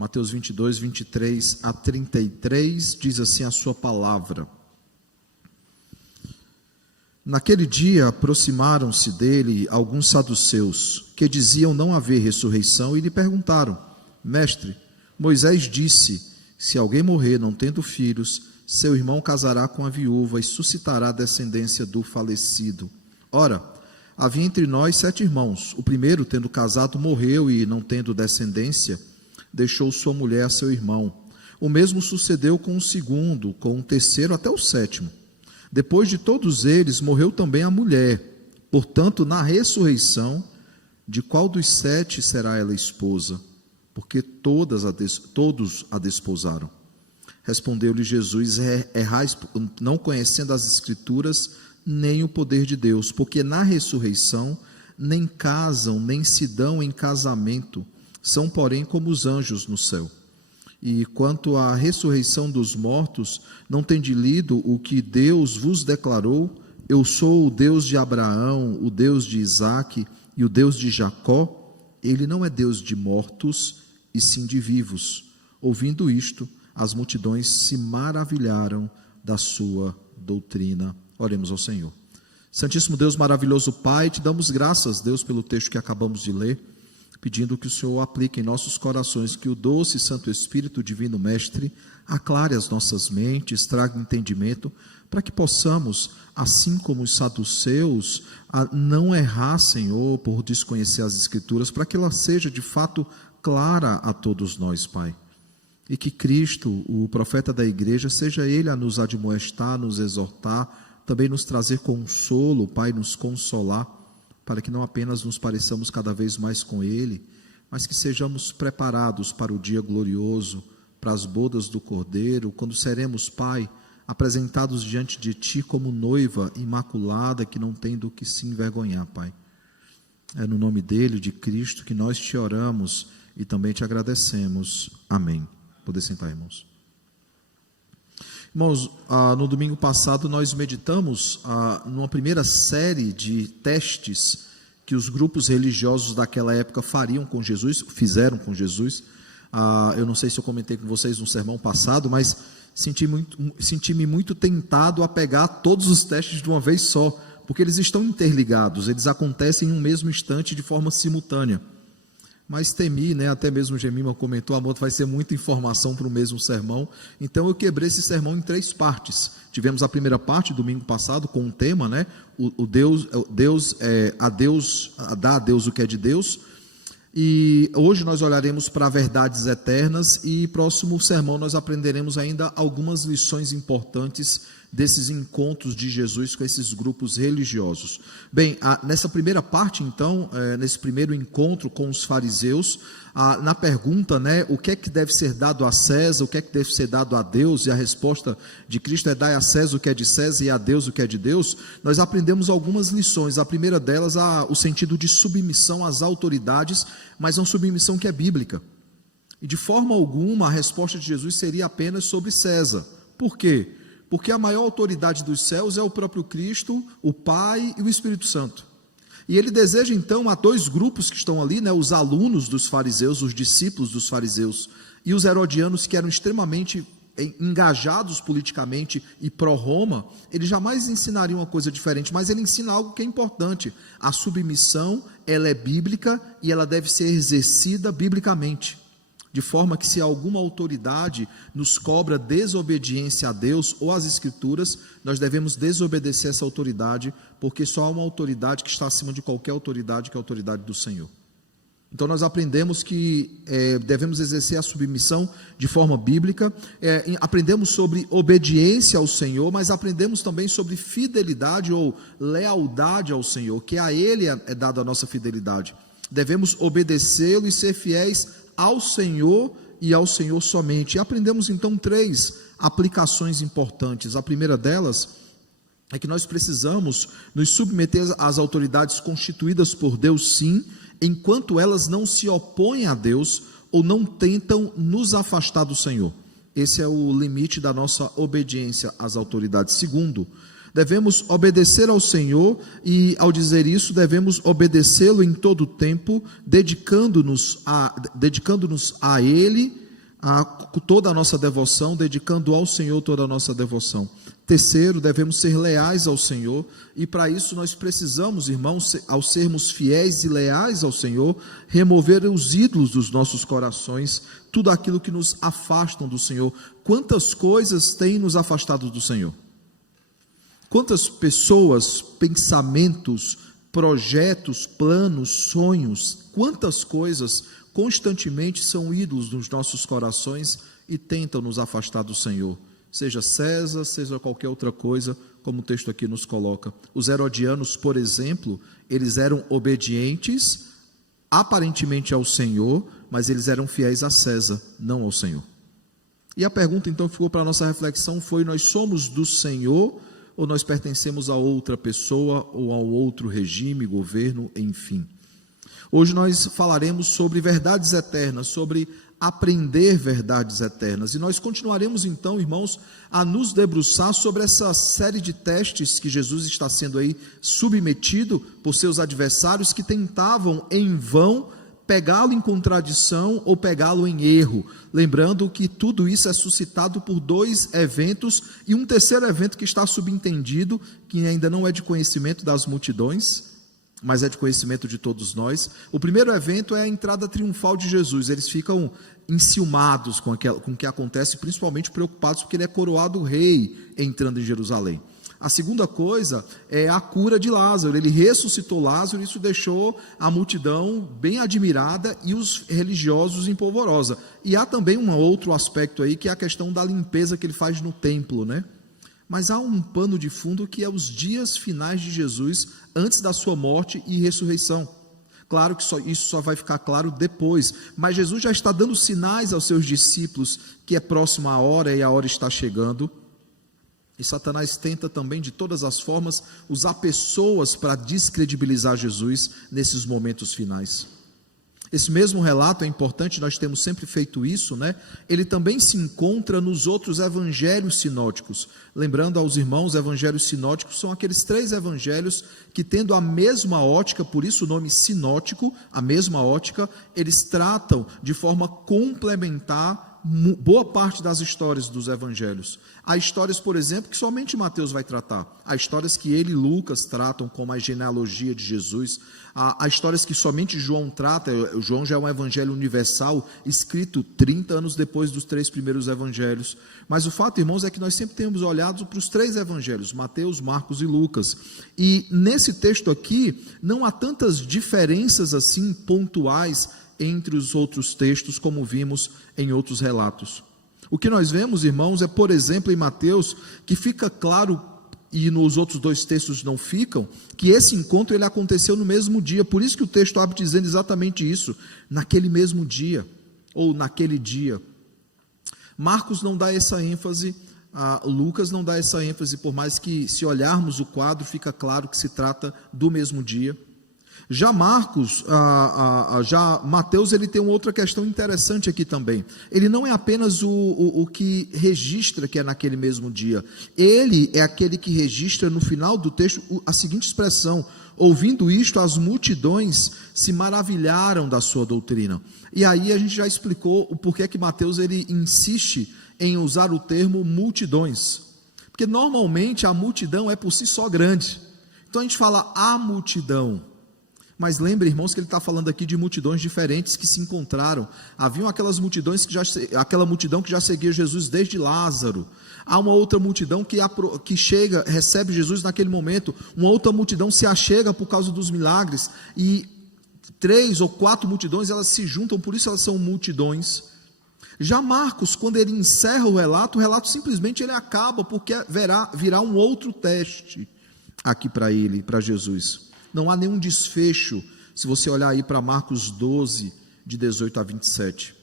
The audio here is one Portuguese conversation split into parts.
Mateus 22, 23 a 33, diz assim a sua palavra. Naquele dia aproximaram-se dele alguns saduceus, que diziam não haver ressurreição, e lhe perguntaram: Mestre, Moisés disse, se alguém morrer não tendo filhos, seu irmão casará com a viúva e suscitará a descendência do falecido. Ora, havia entre nós 7 irmãos. O primeiro, tendo casado, morreu e, não tendo descendência, deixou sua mulher a seu irmão. O mesmo sucedeu com o segundo, com o terceiro até o 7º. Depois de todos eles, morreu também a mulher. Portanto, na ressurreição, de qual dos 7 será ela esposa? Porque todos a desposaram. Respondeu-lhe Jesus: errais, não conhecendo as Escrituras, nem o poder de Deus, porque na ressurreição nem casam, nem se dão em casamento, são, porém, como os anjos no céu. E quanto à ressurreição dos mortos, não tende lido o que Deus vos declarou? Eu sou o Deus de Abraão, o Deus de Isaque e o Deus de Jacó. Ele não é Deus de mortos, e sim de vivos. Ouvindo isto, as multidões se maravilharam da sua doutrina. Oremos ao Senhor. Santíssimo Deus, maravilhoso Pai, te damos graças, Deus, pelo texto que acabamos de ler, pedindo que o Senhor aplique em nossos corações, que o doce e Santo Espírito, Divino Mestre, aclare as nossas mentes, traga entendimento, para que possamos, assim como os saduceus, não errar, Senhor, por desconhecer as Escrituras, para que ela seja de fato clara a todos nós, Pai. E que Cristo, o profeta da igreja, seja Ele a nos admoestar, nos exortar, também nos trazer consolo, Pai, nos consolar, para que não apenas nos pareçamos cada vez mais com Ele, mas que sejamos preparados para o dia glorioso, para as bodas do Cordeiro, quando seremos, Pai, apresentados diante de Ti como noiva imaculada, que não tem do que se envergonhar, Pai. É no nome dEle, de Cristo, que nós Te oramos e também Te agradecemos. Amém. Poder sentar, irmãos. Irmãos, no domingo passado nós meditamos numa primeira série de testes que os grupos religiosos daquela época fizeram com Jesus. Eu não sei se eu comentei com vocês no sermão passado, mas senti-me muito tentado a pegar todos os testes de uma vez só, porque eles estão interligados, eles acontecem em um mesmo instante de forma simultânea. Mas temi, até mesmo o Gemima comentou, amor, vai ser muita informação para o mesmo sermão, então eu quebrei esse sermão em 3 partes. Tivemos a primeira parte, domingo passado, com um tema, dar a Deus o que é de Deus, e hoje nós olharemos para verdades eternas, e próximo sermão nós aprenderemos ainda algumas lições importantes desses encontros de Jesus com esses grupos religiosos. Bem, nessa primeira parte, então, nesse primeiro encontro com os fariseus, na pergunta, o que é que deve ser dado a César, o que é que deve ser dado a Deus, e a resposta de Cristo é: dai a César o que é de César e a Deus o que é de Deus. Nós aprendemos algumas lições. A primeira delas, o sentido de submissão às autoridades, mas uma submissão que é bíblica. E de forma alguma a resposta de Jesus seria apenas sobre César. Por quê? Porque a maior autoridade dos céus é o próprio Cristo, o Pai e o Espírito Santo. E ele deseja então a 2 grupos que estão ali, os alunos dos fariseus, os discípulos dos fariseus, e os herodianos, que eram extremamente engajados politicamente e pró-Roma. Ele jamais ensinaria uma coisa diferente, mas ele ensina algo que é importante: a submissão, ela é bíblica e ela deve ser exercida biblicamente. De forma que, se alguma autoridade nos cobra desobediência a Deus ou às Escrituras, nós devemos desobedecer essa autoridade, porque só há uma autoridade que está acima de qualquer autoridade, que é a autoridade do Senhor. Então nós aprendemos que devemos exercer a submissão de forma bíblica, aprendemos sobre obediência ao Senhor, mas aprendemos também sobre fidelidade ou lealdade ao Senhor, que a Ele é dada a nossa fidelidade. Devemos obedecê-lo e ser fiéis ao Senhor e ao Senhor somente. E aprendemos então 3 aplicações importantes. A primeira delas é que nós precisamos nos submeter às autoridades constituídas por Deus, sim, enquanto elas não se opõem a Deus ou não tentam nos afastar do Senhor. Esse é o limite da nossa obediência às autoridades. Segundo, devemos obedecer ao Senhor, e ao dizer isso, devemos obedecê-lo em todo o tempo, dedicando-nos a Ele, toda a nossa devoção, dedicando ao Senhor toda a nossa devoção. Terceiro, devemos ser leais ao Senhor, e para isso nós precisamos, irmãos, ao sermos fiéis e leais ao Senhor, remover os ídolos dos nossos corações, tudo aquilo que nos afastam do Senhor. Quantas coisas têm nos afastado do Senhor? Quantas pessoas, pensamentos, projetos, planos, sonhos, quantas coisas constantemente são ídolos nos nossos corações e tentam nos afastar do Senhor? Seja César, seja qualquer outra coisa, como o texto aqui nos coloca. Os herodianos, por exemplo, eles eram obedientes aparentemente ao Senhor, mas eles eram fiéis a César, não ao Senhor. E a pergunta então que ficou para a nossa reflexão foi: nós somos do Senhor ou nós pertencemos a outra pessoa ou ao outro regime, governo, enfim? Hoje nós falaremos sobre verdades eternas, sobre aprender verdades eternas. E nós continuaremos então, irmãos, a nos debruçar sobre essa série de testes que Jesus está sendo aí submetido por seus adversários que tentavam em vão pegá-lo em contradição ou pegá-lo em erro. Lembrando que tudo isso é suscitado por dois eventos e um terceiro evento que está subentendido, que ainda não é de conhecimento das multidões, mas é de conhecimento de todos nós. O primeiro evento é a entrada triunfal de Jesus. Eles ficam enciumados com o que acontece, principalmente preocupados porque ele é coroado rei entrando em Jerusalém. A segunda coisa é a cura de Lázaro. Ele ressuscitou Lázaro e isso deixou a multidão bem admirada e os religiosos em polvorosa. E há também um outro aspecto aí, que é a questão da limpeza que ele faz no templo, né? Mas há um pano de fundo que é os dias finais de Jesus, antes da sua morte e ressurreição. Claro que isso só vai ficar claro depois, mas Jesus já está dando sinais aos seus discípulos que é próxima a hora e a hora está chegando. E Satanás tenta também, de todas as formas, usar pessoas para descredibilizar Jesus nesses momentos finais. Esse mesmo relato é importante, nós temos sempre feito isso, né? Ele também se encontra nos outros evangelhos sinóticos. Lembrando aos irmãos, evangelhos sinóticos são aqueles 3 evangelhos que, tendo a mesma ótica, por isso o nome sinótico, a mesma ótica, eles tratam de forma complementar boa parte das histórias dos evangelhos. Há histórias, por exemplo, que somente Mateus vai tratar. Há histórias que ele e Lucas tratam, como a genealogia de Jesus. Há histórias que somente João trata. João já é um evangelho universal, escrito 30 anos depois dos 3 primeiros evangelhos. Mas o fato, irmãos, é que nós sempre temos olhado para os 3 evangelhos, Mateus, Marcos e Lucas. E nesse texto aqui, não há tantas diferenças assim pontuais entre os outros textos, como vimos em outros relatos. O que nós vemos, irmãos, é, por exemplo, em Mateus, que fica claro, e nos outros 2 textos não ficam, que esse encontro ele aconteceu no mesmo dia. Por isso que o texto abre dizendo exatamente isso, naquele mesmo dia, ou naquele dia. Marcos não dá essa ênfase, Lucas não dá essa ênfase, por mais que, se olharmos o quadro, fica claro que se trata do mesmo dia. Já Mateus, ele tem uma outra questão interessante aqui também. Ele não é apenas o que registra que é naquele mesmo dia. Ele é aquele que registra no final do texto a seguinte expressão: ouvindo isto, as multidões se maravilharam da sua doutrina. E aí a gente já explicou o porquê que Mateus ele insiste em usar o termo multidões. Porque normalmente a multidão é por si só grande. Então a gente fala a multidão. Mas lembre, irmãos, que ele está falando aqui de multidões diferentes que se encontraram. Haviam aquela multidão que já seguia Jesus desde Lázaro. Há uma outra multidão que chega, recebe Jesus naquele momento. Uma outra multidão se achega por causa dos milagres. E 3 ou 4 multidões, elas se juntam, por isso elas são multidões. Já Marcos, quando ele encerra o relato simplesmente ele acaba, porque virá um outro teste aqui para ele, para Jesus. Não há nenhum desfecho, se você olhar aí para Marcos 12, de 18 a 27.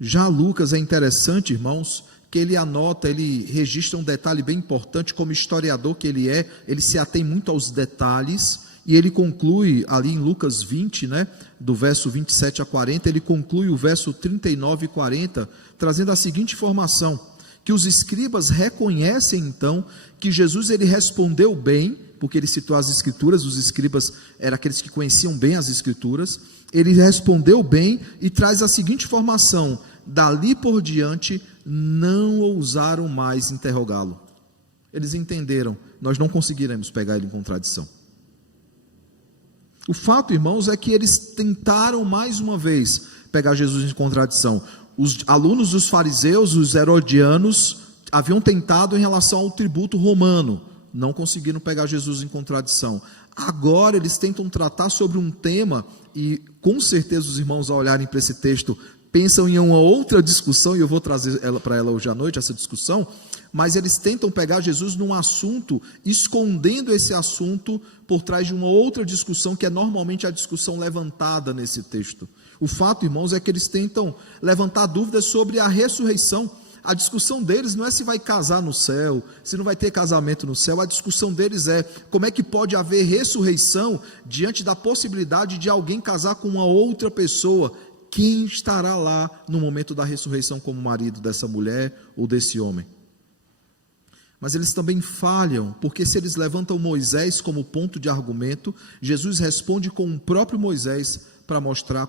Já Lucas é interessante, irmãos, que ele anota, ele registra um detalhe bem importante, como historiador que ele se atém muito aos detalhes, e ele conclui ali em Lucas 20, né, do verso 27 a 40, ele conclui o verso 39 e 40, trazendo a seguinte informação: que os escribas reconhecem então que Jesus ele respondeu bem, porque ele citou as escrituras, os escribas eram aqueles que conheciam bem as escrituras. Ele respondeu bem e traz a seguinte informação: dali por diante não ousaram mais interrogá-lo. Eles entenderam, nós não conseguiremos pegar ele em contradição. O fato, irmãos, é que eles tentaram mais uma vez pegar Jesus em contradição. Os alunos dos fariseus, os herodianos, haviam tentado em relação ao tributo romano, não conseguiram pegar Jesus em contradição. Agora eles tentam tratar sobre um tema, e com certeza os irmãos, ao olharem para esse texto, pensam em uma outra discussão, e eu vou trazer para ela hoje à noite, essa discussão, mas eles tentam pegar Jesus num assunto, escondendo esse assunto por trás de uma outra discussão, que é normalmente a discussão levantada nesse texto. O fato, irmãos, é que eles tentam levantar dúvidas sobre a ressurreição. A discussão deles não é se vai casar no céu, se não vai ter casamento no céu. A discussão deles é como é que pode haver ressurreição diante da possibilidade de alguém casar com uma outra pessoa. Quem estará lá no momento da ressurreição como marido dessa mulher ou desse homem? Mas eles também falham, porque se eles levantam Moisés como ponto de argumento, Jesus responde com o próprio Moisés para mostrar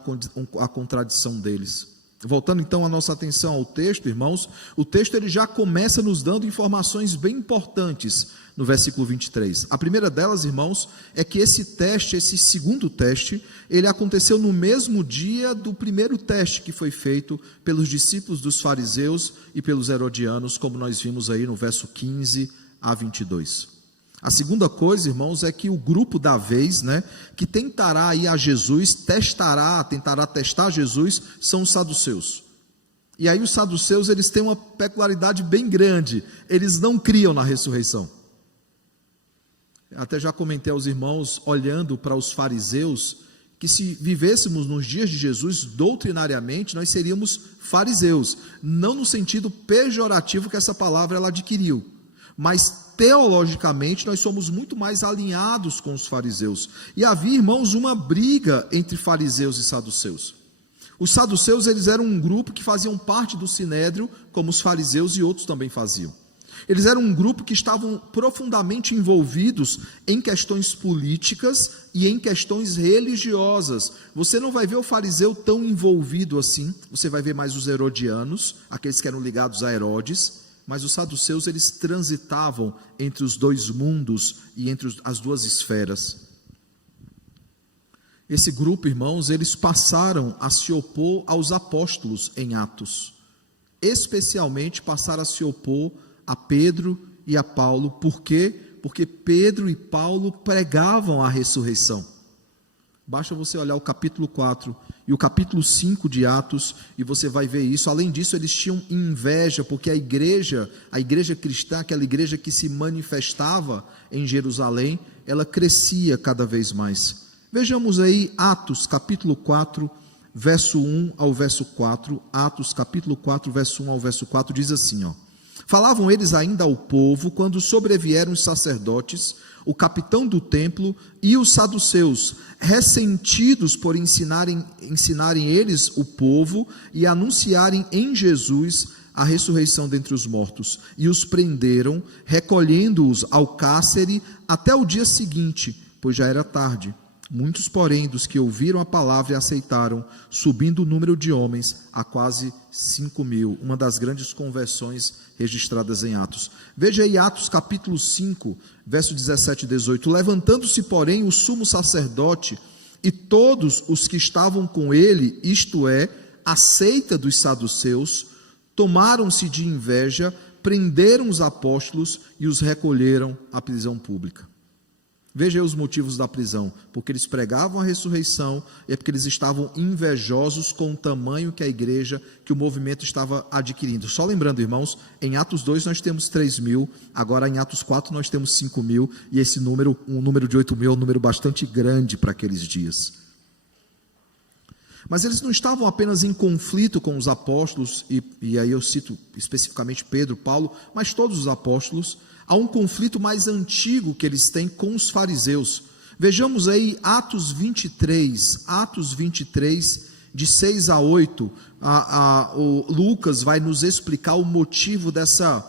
a contradição deles. Voltando então a nossa atenção ao texto, irmãos, o texto ele já começa nos dando informações bem importantes no versículo 23. A primeira delas, irmãos, é que esse segundo teste, ele aconteceu no mesmo dia do primeiro teste que foi feito pelos discípulos dos fariseus e pelos herodianos, como nós vimos aí no verso 15 a 22. A segunda coisa, irmãos, é que o grupo da vez, que tentará ir a Jesus, tentará testar Jesus, são os saduceus. E aí os saduceus, eles têm uma peculiaridade bem grande, eles não criam na ressurreição. Até já comentei aos irmãos, olhando para os fariseus, que se vivêssemos nos dias de Jesus, doutrinariamente, nós seríamos fariseus, não no sentido pejorativo que essa palavra ela adquiriu, mas teologicamente nós somos muito mais alinhados com os fariseus. E havia, irmãos, uma briga entre fariseus e saduceus. Os saduceus, eles eram um grupo que faziam parte do sinédrio, como os fariseus e outros também faziam. Eles eram um grupo que estavam profundamente envolvidos em questões políticas e em questões religiosas. Você não vai ver o fariseu tão envolvido assim, você vai ver mais os herodianos, aqueles que eram ligados a Herodes, mas os saduceus, eles transitavam entre os dois mundos e entre as duas esferas. Esse grupo, irmãos, eles passaram a se opor aos apóstolos em Atos. Especialmente passaram a se opor a Pedro e a Paulo. Por quê? Porque Pedro e Paulo pregavam a ressurreição. Basta você olhar o capítulo 4 e o capítulo 5 de Atos, e você vai ver isso. Além disso, eles tinham inveja, porque a igreja cristã, aquela igreja que se manifestava em Jerusalém, ela crescia cada vez mais. Vejamos aí Atos, capítulo 4, verso 1 ao verso 4. Atos, capítulo 4, verso 1 ao verso 4, diz assim, Falavam eles ainda ao povo, quando sobrevieram os sacerdotes, o capitão do templo e os saduceus, ressentidos por ensinarem eles o povo e anunciarem em Jesus a ressurreição dentre os mortos, e os prenderam, recolhendo-os ao cárcere até o dia seguinte, pois já era tarde. Muitos, porém, dos que ouviram a palavra e aceitaram, subindo o número de homens a quase 5.000, uma das grandes conversões registradas em Atos. Veja aí Atos capítulo 5, verso 17 e 18. Levantando-se, porém, o sumo sacerdote e todos os que estavam com ele, isto é, a seita dos saduceus, tomaram-se de inveja, prenderam os apóstolos e os recolheram à prisão pública. Veja aí os motivos da prisão, porque eles pregavam a ressurreição, e é porque eles estavam invejosos com o tamanho que a igreja, que o movimento estava adquirindo. Só lembrando, irmãos, em Atos 2 nós temos 3.000, agora em Atos 4 nós temos 5.000, e esse número, um número de 8.000, é um número bastante grande para aqueles dias. Mas eles não estavam apenas em conflito com os apóstolos, e aí eu cito especificamente Pedro, Paulo, mas todos os apóstolos. Há um conflito mais antigo que eles têm com os fariseus. Vejamos aí Atos 23, de 6 a 8, o Lucas vai nos explicar o motivo dessa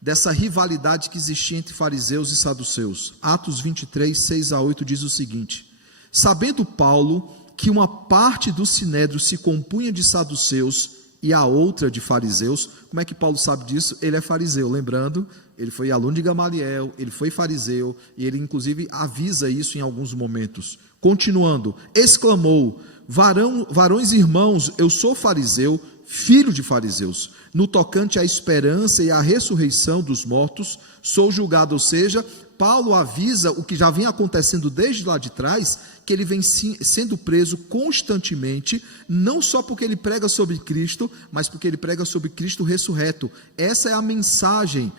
dessa rivalidade que existia entre fariseus e saduceus. Atos 23, 6 a 8 diz o seguinte: sabendo Paulo que uma parte do sinédrio se compunha de saduceus e a outra de fariseus. Como é que Paulo sabe disso? Ele é fariseu, lembrando, ele foi aluno de Gamaliel, ele foi fariseu, e ele inclusive avisa isso em alguns momentos. Continuando, exclamou: varões irmãos, eu sou fariseu, filho de fariseus. No tocante à esperança e à ressurreição dos mortos, sou julgado. Ou seja, Paulo avisa o que já vem acontecendo desde lá de trás, que ele vem sendo preso constantemente, não só porque ele prega sobre Cristo, mas porque ele prega sobre Cristo ressurreto. Essa é a mensagem.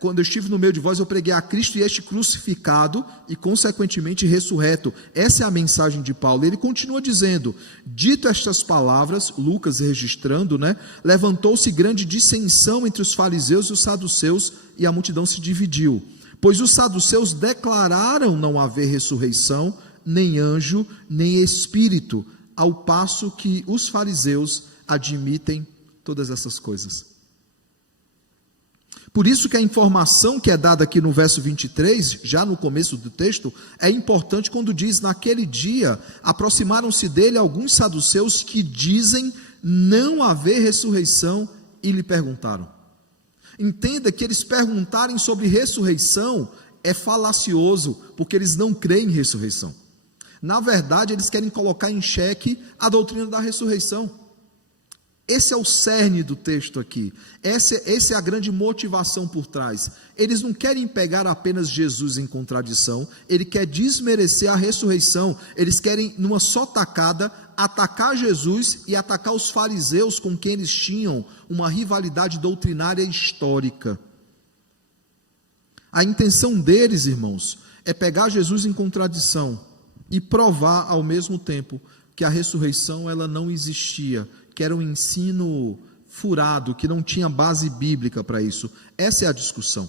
Quando eu estive no meio de vós, eu preguei a Cristo e este crucificado e consequentemente ressurreto. Essa é a mensagem de Paulo. Ele continua dizendo: dito estas palavras, Lucas registrando, levantou-se grande dissensão entre os fariseus e os saduceus, e a multidão se dividiu. Pois os saduceus declararam não haver ressurreição, nem anjo, nem espírito, ao passo que os fariseus admitem todas essas coisas. Por isso que a informação que é dada aqui no verso 23, já no começo do texto, é importante quando diz: naquele dia aproximaram-se dele alguns saduceus que dizem não haver ressurreição e lhe perguntaram. Entenda que eles perguntarem sobre ressurreição é falacioso, porque eles não creem em ressurreição. Na verdade, eles querem colocar em xeque a doutrina da ressurreição. Esse é o cerne do texto aqui. Essa é a grande motivação por trás. Eles não querem pegar apenas Jesus em contradição, ele quer desmerecer a ressurreição. Eles querem, numa só tacada, atacar Jesus e atacar os fariseus, com quem eles tinham uma rivalidade doutrinária histórica. A intenção deles, irmãos, é pegar Jesus em contradição e provar ao mesmo tempo que a ressurreição ela não existia, que era um ensino furado, que não tinha base bíblica para isso. Essa é a discussão.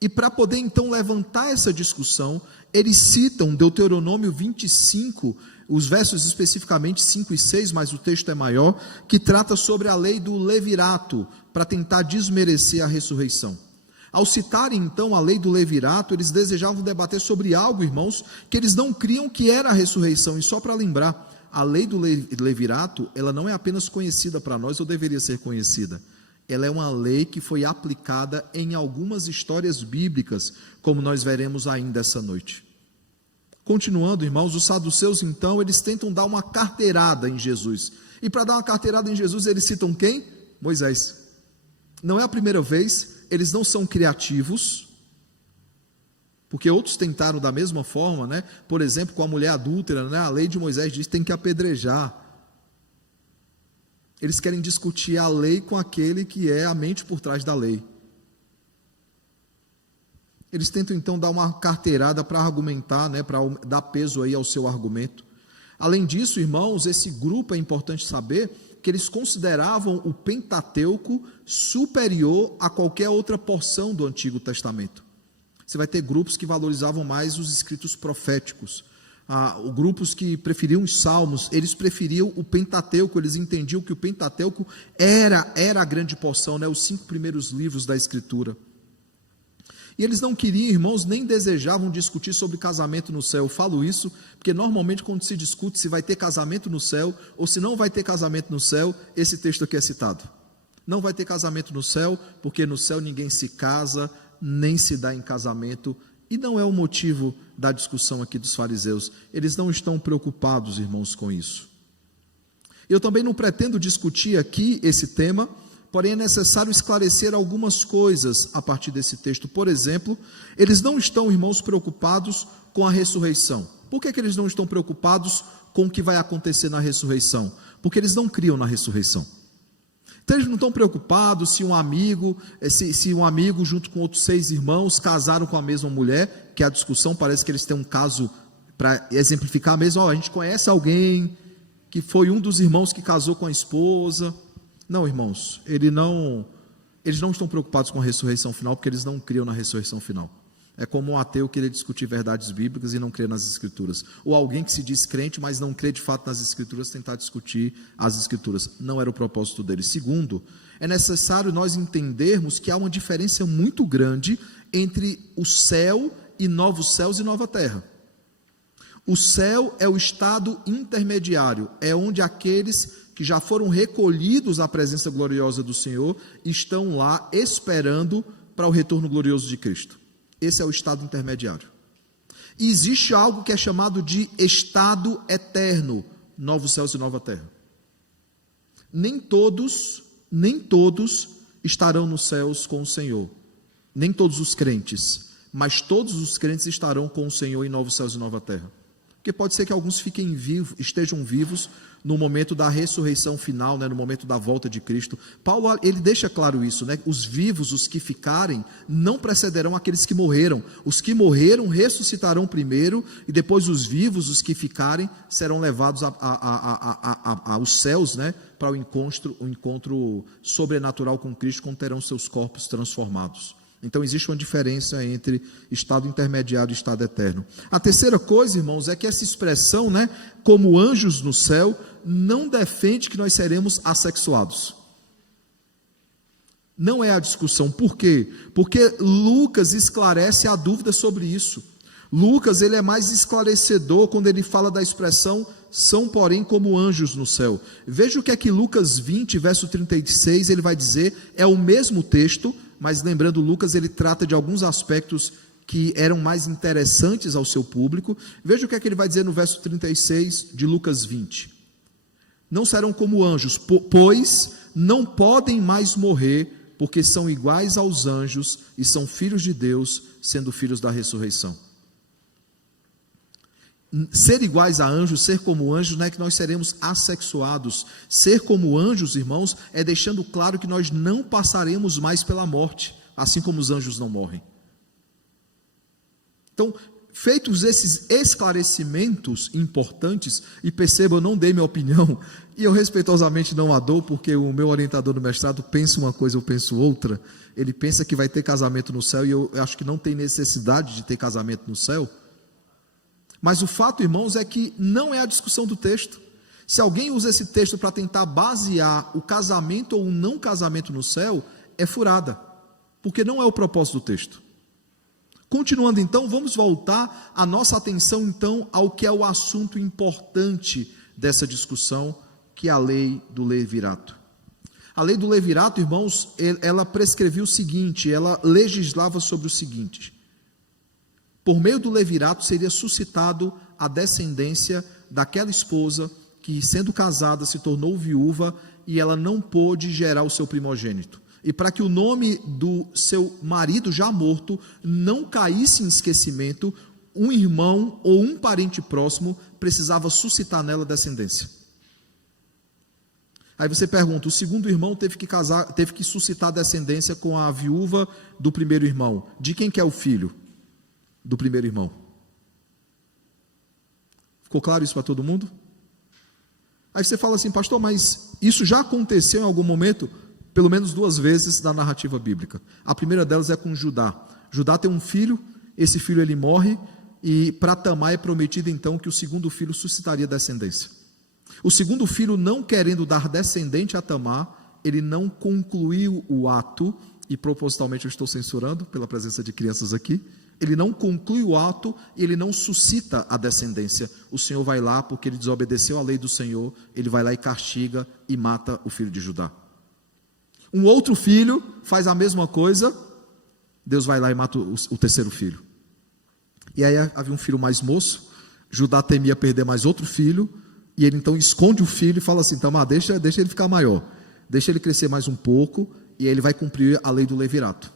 E para poder então levantar essa discussão, eles citam Deuteronômio 25, os versos especificamente 5 e 6, mas o texto é maior, que trata sobre a lei do levirato, para tentar desmerecer a ressurreição. Ao citarem então a lei do levirato, eles desejavam debater sobre algo, irmãos, que eles não criam que era a ressurreição. E só para lembrar, a lei do levirato, ela não é apenas conhecida para nós, ou deveria ser conhecida. Ela é uma lei que foi aplicada em algumas histórias bíblicas, como nós veremos ainda essa noite. Continuando, irmãos, os saduceus então, eles tentam dar uma carteirada em Jesus. E para dar uma carteirada em Jesus, eles citam quem? Moisés. Não é a primeira vez, eles não são criativos, porque outros tentaram da mesma forma, por exemplo, com a mulher adúltera, a lei de Moisés diz que tem que apedrejar. Eles querem discutir a lei com aquele que é a mente por trás da lei. Eles tentam então dar uma carteirada para argumentar, para dar peso aí ao seu argumento. Além disso, irmãos, esse grupo é importante saber que eles consideravam o Pentateuco superior a qualquer outra porção do Antigo Testamento. Você vai ter grupos que valorizavam mais os escritos proféticos, grupos que preferiam os salmos, eles preferiam o Pentateuco, eles entendiam que o Pentateuco era a grande porção, os 5 primeiros livros da Escritura. E eles não queriam, irmãos, nem desejavam discutir sobre casamento no céu. Eu falo isso porque normalmente quando se discute se vai ter casamento no céu ou se não vai ter casamento no céu, esse texto aqui é citado. Não vai ter casamento no céu, porque no céu ninguém se casa, nem se dá em casamento, e não é o motivo da discussão aqui dos fariseus. Eles não estão preocupados, irmãos, com isso. Eu também não pretendo discutir aqui esse tema, porém é necessário esclarecer algumas coisas a partir desse texto. Por exemplo, eles não estão, irmãos, preocupados com a ressurreição. Por que eles não estão preocupados com o que vai acontecer na ressurreição? Porque eles não criam na ressurreição. Então eles não estão preocupados se um amigo junto com outros 6 irmãos casaram com a mesma mulher, que a discussão parece que eles têm um caso para exemplificar mesmo. A gente conhece alguém que foi um dos irmãos que casou com a esposa. Não, irmãos, eles não estão preocupados com a ressurreição final, porque eles não criam na ressurreição final. É como um ateu querer discutir verdades bíblicas e não crer nas Escrituras. Ou alguém que se diz crente, mas não crê de fato nas Escrituras, tentar discutir as Escrituras. Não era o propósito dele. Segundo, é necessário nós entendermos que há uma diferença muito grande entre o céu e novos céus e nova terra. O céu é o estado intermediário, é onde aqueles que já foram recolhidos à presença gloriosa do Senhor estão lá esperando para o retorno glorioso de Cristo. Esse é o estado intermediário. E existe algo que é chamado de estado eterno, novos céus e nova terra. Nem todos estarão nos céus com o Senhor. Nem todos os crentes, mas todos os crentes estarão com o Senhor em novos céus e nova terra. Porque pode ser que alguns fiquem vivos, estejam vivos no momento da ressurreição final, né, no momento da volta de Cristo. Paulo, ele deixa claro isso, né? Os vivos, os que ficarem, não precederão aqueles que morreram. Os que morreram ressuscitarão primeiro, e depois os vivos, os que ficarem, serão levados aos céus, né, para o encontro sobrenatural com Cristo, quando terão seus corpos transformados. Então existe uma diferença entre estado intermediário e estado eterno. A terceira coisa, irmãos, é que essa expressão, né, como anjos no céu, não defende que nós seremos assexuados. Não é a discussão. Por quê? Porque Lucas esclarece a dúvida sobre isso. Lucas, ele é mais esclarecedor quando ele fala da expressão são, porém, como anjos no céu. Veja o que é que Lucas 20, verso 36, ele vai dizer, é o mesmo texto, mas lembrando, Lucas, ele trata de alguns aspectos que eram mais interessantes ao seu público. Veja o que é que ele vai dizer no verso 36 de Lucas 20. Não serão como anjos, pois não podem mais morrer, porque são iguais aos anjos e são filhos de Deus, sendo filhos da ressurreição. Ser iguais a anjos, ser como anjos, não é que nós seremos assexuados. Ser como anjos, irmãos, é deixando claro que nós não passaremos mais pela morte, assim como os anjos não morrem. Então, feitos esses esclarecimentos importantes, e perceba, eu não dei minha opinião, e eu respeitosamente não a dou, porque o meu orientador do mestrado pensa uma coisa, eu penso outra. Ele pensa que vai ter casamento no céu, e eu acho que não tem necessidade de ter casamento no céu. Mas o fato, irmãos, é que não é a discussão do texto. Se alguém usa esse texto para tentar basear o casamento ou o não casamento no céu, é furada, porque não é o propósito do texto. Continuando então, vamos voltar a nossa atenção então ao que é o assunto importante dessa discussão, que é a lei do levirato. A lei do levirato, irmãos, ela prescrevia o seguinte, ela legislava sobre o seguinte: por meio do levirato seria suscitado a descendência daquela esposa que, sendo casada, se tornou viúva e ela não pôde gerar o seu primogênito. E para que o nome do seu marido já morto não caísse em esquecimento, um irmão ou um parente próximo precisava suscitar nela descendência. Aí você pergunta, o segundo irmão teve que suscitar descendência com a viúva do primeiro irmão. De quem que é o filho? Do primeiro irmão. Ficou claro isso para todo mundo? Aí você fala assim, pastor, mas isso já aconteceu em algum momento? Pelo menos 2 vezes na narrativa bíblica. A primeira delas é com Judá. Judá tem um filho, esse filho ele morre, e para Tamar é prometido então que o segundo filho suscitaria descendência. O segundo filho, não querendo dar descendente a Tamar, ele não concluiu o ato, e propositalmente eu estou censurando pela presença de crianças aqui, ele não conclui o ato, ele não suscita a descendência. O Senhor vai lá, porque ele desobedeceu à lei do Senhor, ele vai lá e castiga e mata o filho de Judá. Um outro filho faz a mesma coisa, Deus vai lá e mata o terceiro filho. E aí havia um filho mais moço, Judá temia perder mais outro filho, e ele então esconde o filho e fala assim, Tamar, deixa ele ficar maior, deixa ele crescer mais um pouco, e aí ele vai cumprir a lei do levirato.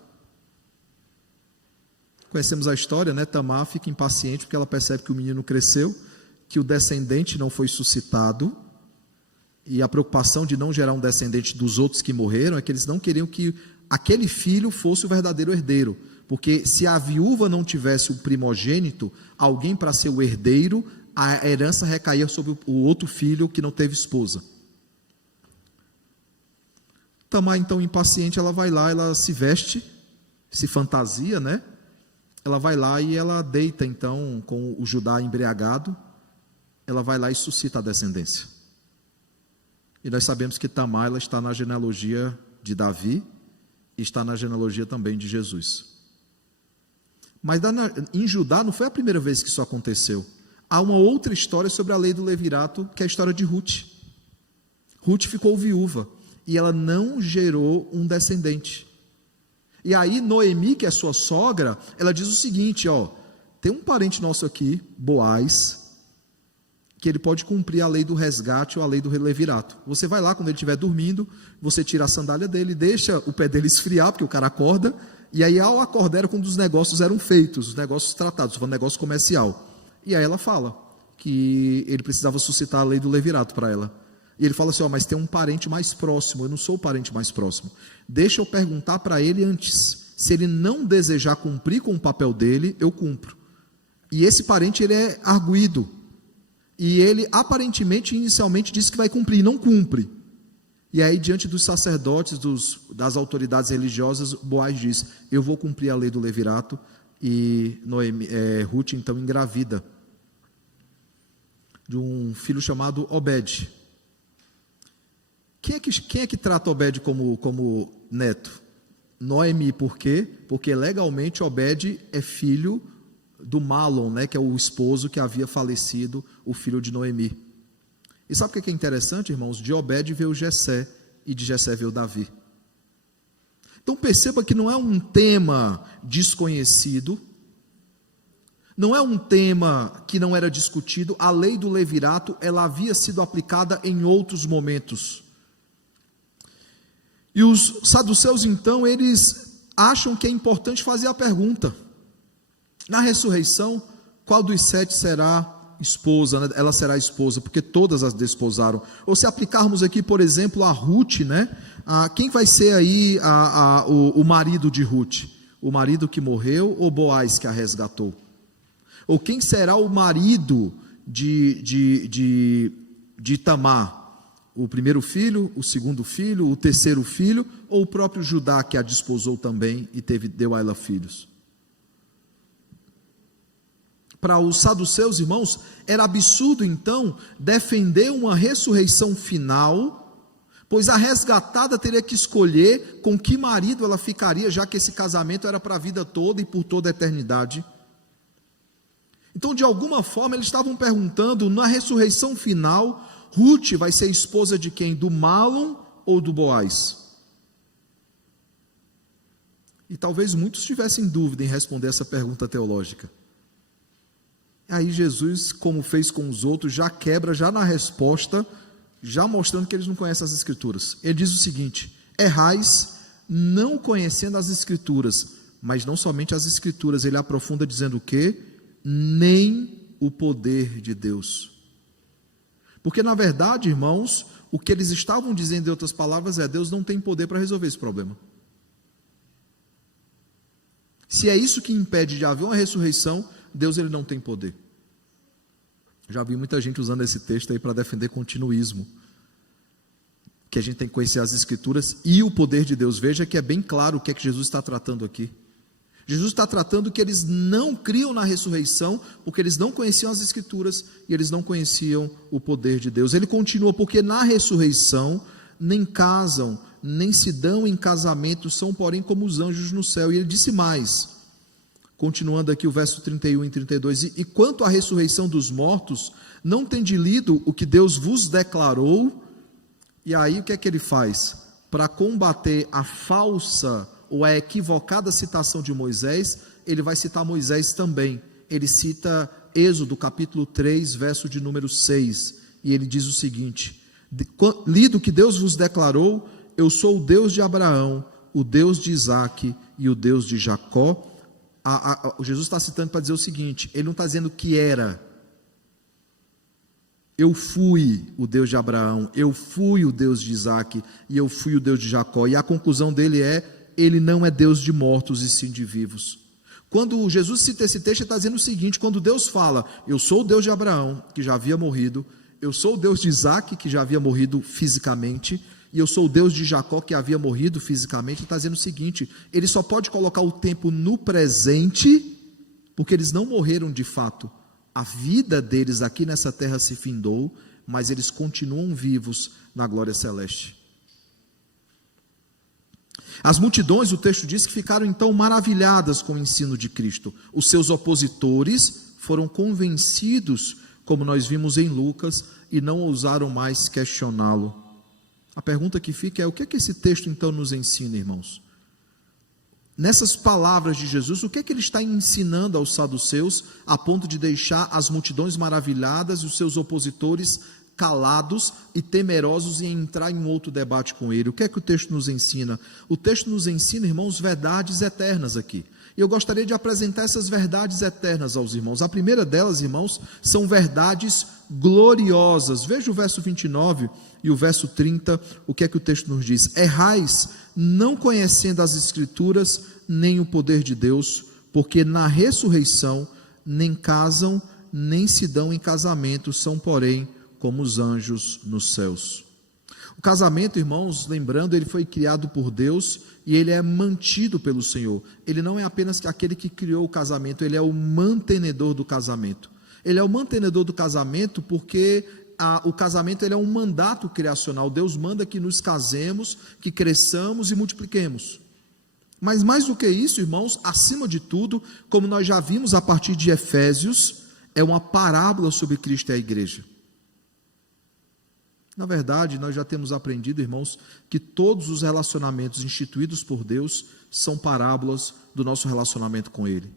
Conhecemos a história, né? Tamar fica impaciente porque ela percebe que o menino cresceu, que o descendente não foi suscitado, e a preocupação de não gerar um descendente dos outros que morreram é que eles não queriam que aquele filho fosse o verdadeiro herdeiro, porque se a viúva não tivesse o primogênito, alguém para ser o herdeiro, a herança recaía sobre o outro filho que não teve esposa. Tamar então impaciente, ela vai lá, ela se veste, se fantasia, né? ela vai lá e ela deita então com o Judá embriagado, ela vai lá e suscita a descendência. E nós sabemos que Tamar, ela está na genealogia de Davi e está na genealogia também de Jesus. Mas em Judá não foi a primeira vez que isso aconteceu. Há uma outra história sobre a lei do levirato, que é a história de Ruth. Ruth ficou viúva e ela não gerou um descendente. E aí Noemi, que é sua sogra, ela diz o seguinte, tem um parente nosso aqui, Boaz, que ele pode cumprir a lei do resgate ou a lei do levirato. Você vai lá quando ele estiver dormindo, você tira a sandália dele, deixa o pé dele esfriar, porque o cara acorda, e aí ao acordar era quando os negócios eram feitos, os negócios tratados, foi um negócio comercial. E aí ela fala que ele precisava suscitar a lei do levirato para ela. E ele fala assim, mas tem um parente mais próximo, eu não sou o parente mais próximo. Deixa eu perguntar para ele antes. Se ele não desejar cumprir com o papel dele, eu cumpro. E esse parente, ele é arguido. E ele aparentemente, inicialmente, disse que vai cumprir, não cumpre. E aí, diante dos sacerdotes, das autoridades religiosas, Boaz diz, eu vou cumprir a lei do levirato. E Ruth, então, engravida de um filho chamado Obed. Quem é que trata Obed como neto? Noemi, por quê? Porque legalmente Obed é filho do Malom, que é o esposo que havia falecido, o filho de Noemi. E sabe o que é interessante, irmãos? De Obed veio Jessé, e de Jessé veio Davi. Então perceba que não é um tema desconhecido, não é um tema que não era discutido, a lei do levirato, ela havia sido aplicada em outros momentos. E os saduceus, então, eles acham que é importante fazer a pergunta, na ressurreição, qual dos 7 será esposa, ela será esposa, porque todas as desposaram. Ou se aplicarmos aqui, por exemplo, a Ruth, quem vai ser aí o marido de Ruth? O marido que morreu ou Boaz que a resgatou? Ou quem será o marido de Tamar? O primeiro filho, o segundo filho, o terceiro filho, ou o próprio Judá que a desposou também e deu a ela filhos? Para os saduceus, irmãos, era absurdo então defender uma ressurreição final, pois a resgatada teria que escolher com que marido ela ficaria, já que esse casamento era para a vida toda e por toda a eternidade. Então, de alguma forma, eles estavam perguntando, na ressurreição final, Ruth vai ser esposa de quem? Do Malom ou do Boaz? E talvez muitos tivessem dúvida em responder essa pergunta teológica. Aí Jesus, como fez com os outros, já quebra, já na resposta, já mostrando que eles não conhecem as Escrituras. Ele diz o seguinte, errais não conhecendo as Escrituras, mas não somente as Escrituras, ele aprofunda dizendo o quê? Nem o poder de Deus. Porque na verdade, irmãos, o que eles estavam dizendo em outras palavras é, Deus não tem poder para resolver esse problema. Se é isso que impede de haver uma ressurreição, Deus ele não tem poder. Já vi muita gente usando esse texto aí para defender continuismo, que a gente tem que conhecer as Escrituras e o poder de Deus. Veja que é bem claro o que é que Jesus está tratando aqui. Jesus está tratando que eles não criam na ressurreição, porque eles não conheciam as Escrituras e eles não conheciam o poder de Deus. Ele continua, porque na ressurreição nem casam, nem se dão em casamento, são porém como os anjos no céu. E ele disse mais, continuando aqui o verso 31 e 32, e quanto à ressurreição dos mortos, não tende lido o que Deus vos declarou. E aí o que é que ele faz? Para combater a falsa ou a equivocada citação de Moisés, ele vai citar Moisés também. Ele cita Êxodo capítulo 3, verso de número 6, e ele diz o seguinte, lido que Deus vos declarou, eu sou o Deus de Abraão, o Deus de Isaque e o Deus de Jacó. Jesus está citando para dizer o seguinte, ele não está dizendo que era, eu fui o Deus de Abraão, eu fui o Deus de Isaque e eu fui o Deus de Jacó, e a conclusão dele é, ele não é Deus de mortos e sim de vivos. Quando Jesus cita esse texto, ele está dizendo o seguinte, quando Deus fala, eu sou o Deus de Abraão, que já havia morrido, eu sou o Deus de Isaque, que já havia morrido fisicamente, e eu sou o Deus de Jacó, que havia morrido fisicamente, ele está dizendo o seguinte, ele só pode colocar o tempo no presente, porque eles não morreram de fato. A vida deles aqui nessa terra se findou, mas eles continuam vivos na glória celeste. As multidões, o texto diz que ficaram então maravilhadas com o ensino de Cristo. Os seus opositores foram convencidos, como nós vimos em Lucas, e não ousaram mais questioná-lo. A pergunta que fica é: o que é que esse texto então nos ensina, irmãos? Nessas palavras de Jesus, o que é que ele está ensinando aos saduceus, a ponto de deixar as multidões maravilhadas e os seus opositores calados e temerosos e entrar em um outro debate com ele? O que é que o texto nos ensina? O texto nos ensina, irmãos, verdades eternas aqui. E eu gostaria de apresentar essas verdades eternas aos irmãos. A primeira delas, irmãos, são verdades gloriosas. Veja o verso 29 e o verso 30, o que é que o texto nos diz? Errais, não conhecendo as Escrituras, nem o poder de Deus, porque na ressurreição nem casam, nem se dão em casamento, são, porém, como os anjos nos céus. O casamento, irmãos, lembrando, ele foi criado por Deus e ele é mantido pelo Senhor. Ele não é apenas aquele que criou o casamento, ele é o mantenedor do casamento. Ele é o mantenedor do casamento porque o casamento ele é um mandato criacional. Deus manda que nos casemos, que cresçamos e multipliquemos. Mas mais do que isso, irmãos, acima de tudo, como nós já vimos a partir de Efésios, é uma parábola sobre Cristo e a igreja. Na verdade, nós já temos aprendido, irmãos, que todos os relacionamentos instituídos por Deus são parábolas do nosso relacionamento com Ele.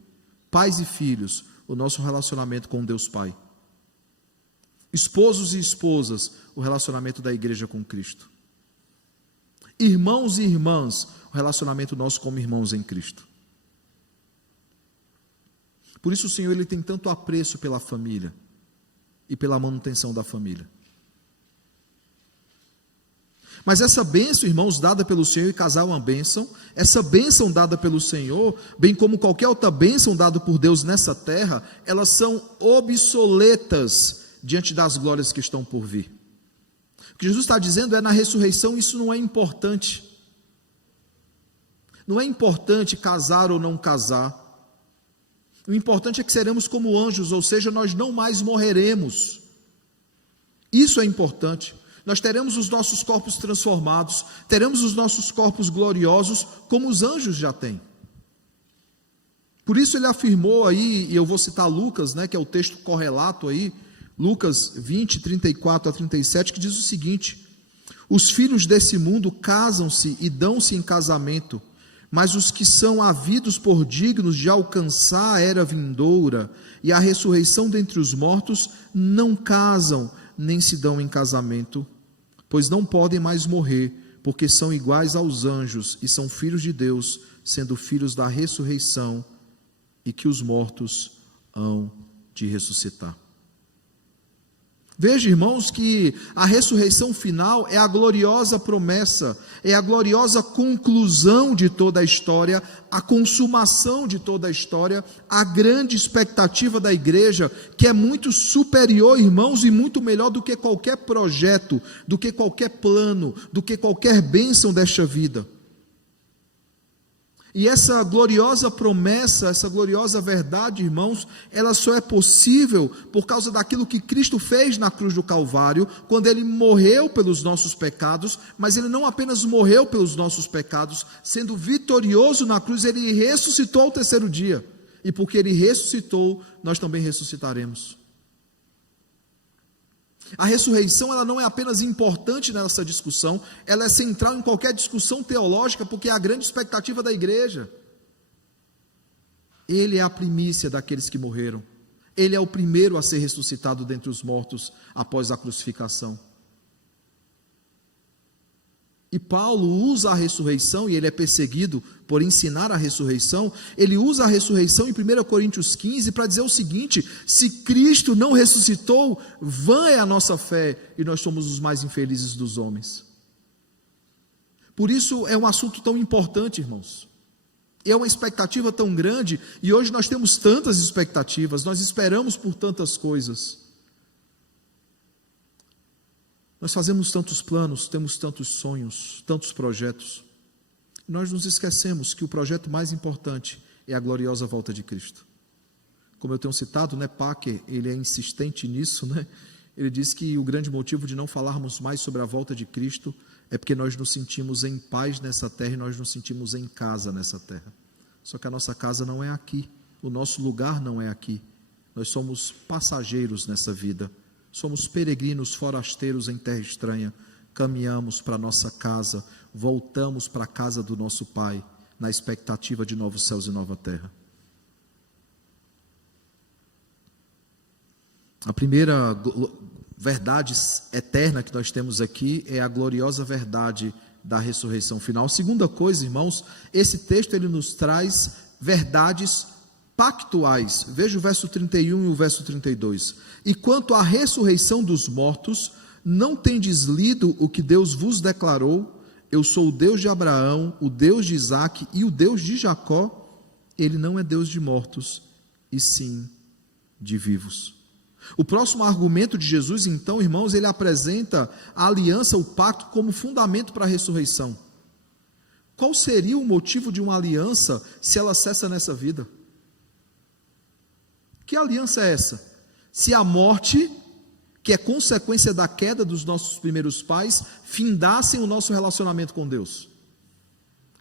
Pais e filhos, o nosso relacionamento com Deus Pai. Esposos e esposas, o relacionamento da igreja com Cristo. Irmãos e irmãs, o relacionamento nosso como irmãos em Cristo. Por isso o Senhor ele tem tanto apreço pela família e pela manutenção da família. Mas essa bênção, irmãos, dada pelo Senhor, e casar é uma bênção, essa bênção dada pelo Senhor, bem como qualquer outra bênção dada por Deus nessa terra, elas são obsoletas diante das glórias que estão por vir. O que Jesus está dizendo é, na ressurreição, isso não é importante. Não é importante casar ou não casar. O importante é que seremos como anjos, ou seja, nós não mais morreremos. Isso é importante. Nós teremos os nossos corpos transformados, teremos os nossos corpos gloriosos, como os anjos já têm. Por isso ele afirmou aí, e eu vou citar Lucas, que é o texto correlato aí, Lucas 20, 34 a 37, que diz o seguinte: os filhos desse mundo casam-se e dão-se em casamento, mas os que são havidos por dignos de alcançar a era vindoura e a ressurreição dentre os mortos, não casam, nem se dão em casamento, pois não podem mais morrer, porque são iguais aos anjos e são filhos de Deus, sendo filhos da ressurreição, e que os mortos hão de ressuscitar. Veja, irmãos, que a ressurreição final é a gloriosa promessa, é a gloriosa conclusão de toda a história, a consumação de toda a história, a grande expectativa da igreja, que é muito superior, irmãos, e muito melhor do que qualquer projeto, do que qualquer plano, do que qualquer bênção desta vida. E essa gloriosa promessa, essa gloriosa verdade, irmãos, ela só é possível por causa daquilo que Cristo fez na cruz do Calvário, quando Ele morreu pelos nossos pecados, mas Ele não apenas morreu pelos nossos pecados, sendo vitorioso na cruz, Ele ressuscitou ao terceiro dia, e porque Ele ressuscitou, nós também ressuscitaremos. A ressurreição ela não é apenas importante nessa discussão, ela é central em qualquer discussão teológica, porque é a grande expectativa da igreja. Ele é a primícia daqueles que morreram. Ele é o primeiro a ser ressuscitado dentre os mortos após a crucificação. E Paulo usa a ressurreição, e ele é perseguido por ensinar a ressurreição, ele usa a ressurreição em 1 Coríntios 15 para dizer o seguinte: se Cristo não ressuscitou, vã é a nossa fé, e nós somos os mais infelizes dos homens. Por isso é um assunto tão importante, irmãos. É uma expectativa tão grande, e hoje nós temos tantas expectativas, nós esperamos por tantas coisas. Nós fazemos tantos planos, temos tantos sonhos, tantos projetos. Nós nos esquecemos que o projeto mais importante é a gloriosa volta de Cristo. como eu tenho citado, né, Packer, ele é insistente nisso, né? Ele diz que o grande motivo de não falarmos mais sobre a volta de Cristo é porque nós nos sentimos em paz nessa terra e nós nos sentimos em casa nessa terra. Só que a nossa casa não é aqui, o nosso lugar não é aqui. Nós somos passageiros nessa vida, somos peregrinos, forasteiros em terra estranha, caminhamos para a nossa casa, voltamos para a casa do nosso Pai, na expectativa de novos céus e nova terra. A primeira verdade eterna que nós temos aqui é a gloriosa verdade da ressurreição final. A segunda coisa, irmãos, esse texto ele nos traz verdades pactuais. Veja o verso 31 e o verso 32. E quanto à ressurreição dos mortos, não tendes lido o que Deus vos declarou? Eu sou o Deus de Abraão, o Deus de Isaque e o Deus de Jacó. Ele não é Deus de mortos, e sim de vivos. O próximo argumento de Jesus, então, irmãos, ele apresenta a aliança, o pacto, como fundamento para a ressurreição. Qual seria o motivo de uma aliança se ela cessa nessa vida? Que aliança é essa? Se a morte, que é consequência da queda dos nossos primeiros pais, findassem o nosso relacionamento com Deus.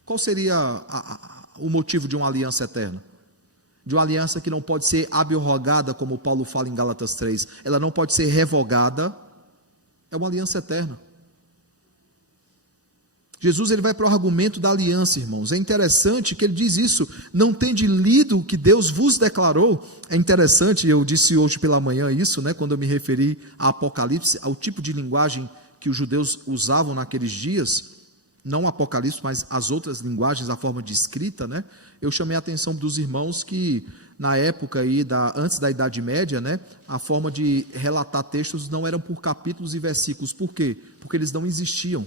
Qual seria o motivo de uma aliança eterna? De uma aliança que não pode ser abrogada, como Paulo fala em Gálatas 3, ela não pode ser revogada, é uma aliança eterna. Jesus ele vai para o argumento da aliança, irmãos. É interessante que ele diz isso, não tende lido o que Deus vos declarou. É interessante, eu disse hoje pela manhã isso, né, quando eu me referi a Apocalipse, ao tipo de linguagem que os judeus usavam naqueles dias, não o Apocalipse, mas as outras linguagens, a forma de escrita, né? Eu chamei a atenção dos irmãos que na época aí antes da Idade Média, né, a forma de relatar textos não eram por capítulos e versículos. Por quê? Porque eles não existiam.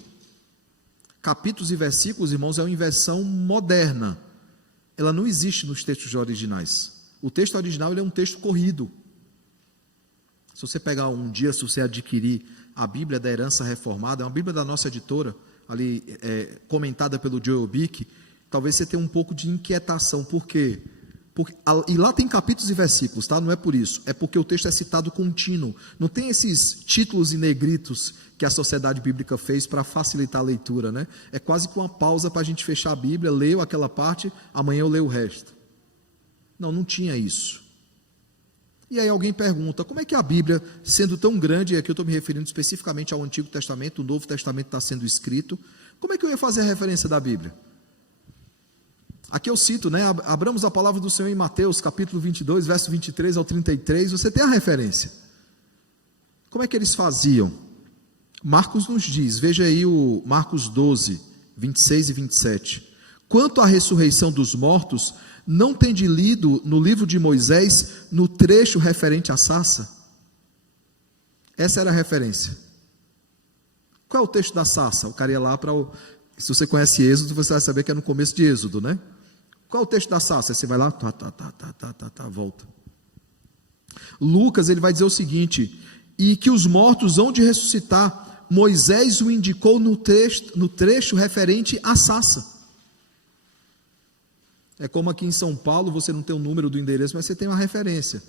Capítulos e versículos, irmãos, é uma invenção moderna. Ela não existe nos textos originais. O texto original ele é um texto corrido. Se você pegar um dia, se você adquirir a Bíblia da Herança Reformada, é uma Bíblia da nossa editora, ali comentada pelo Joel Bick, talvez você tenha um pouco de inquietação. Por quê? E lá tem capítulos e versículos, tá? Não é por isso, é porque o texto é citado contínuo, não tem esses títulos em negritos que a Sociedade Bíblica fez para facilitar a leitura, né? É quase que uma pausa para a gente fechar a Bíblia, leio aquela parte, amanhã eu leio o resto. Não tinha isso. E aí alguém pergunta, como é que a Bíblia, sendo tão grande, e aqui eu estou me referindo especificamente ao Antigo Testamento, o Novo Testamento está sendo escrito, como é que eu ia fazer a referência da Bíblia? Aqui eu cito, né, abramos a palavra do Senhor em Mateus, capítulo 22, verso 23 ao 33, você tem a referência. Como é que eles faziam? Marcos nos diz, veja aí o Marcos 12, 26 e 27. Quanto à ressurreição dos mortos, não tende lido no livro de Moisés, no trecho referente à sarça? Essa era a referência. Qual é o texto da sarça? O cara ia lá para o... Se você conhece Êxodo, você vai saber que é no começo de Êxodo, né? Qual é o texto da sarça? Você vai lá, volta. Lucas, ele vai dizer o seguinte, e que os mortos hão de ressuscitar, Moisés o indicou no trecho referente à sarça. É como aqui em São Paulo, você não tem o número do endereço, mas você tem uma referência.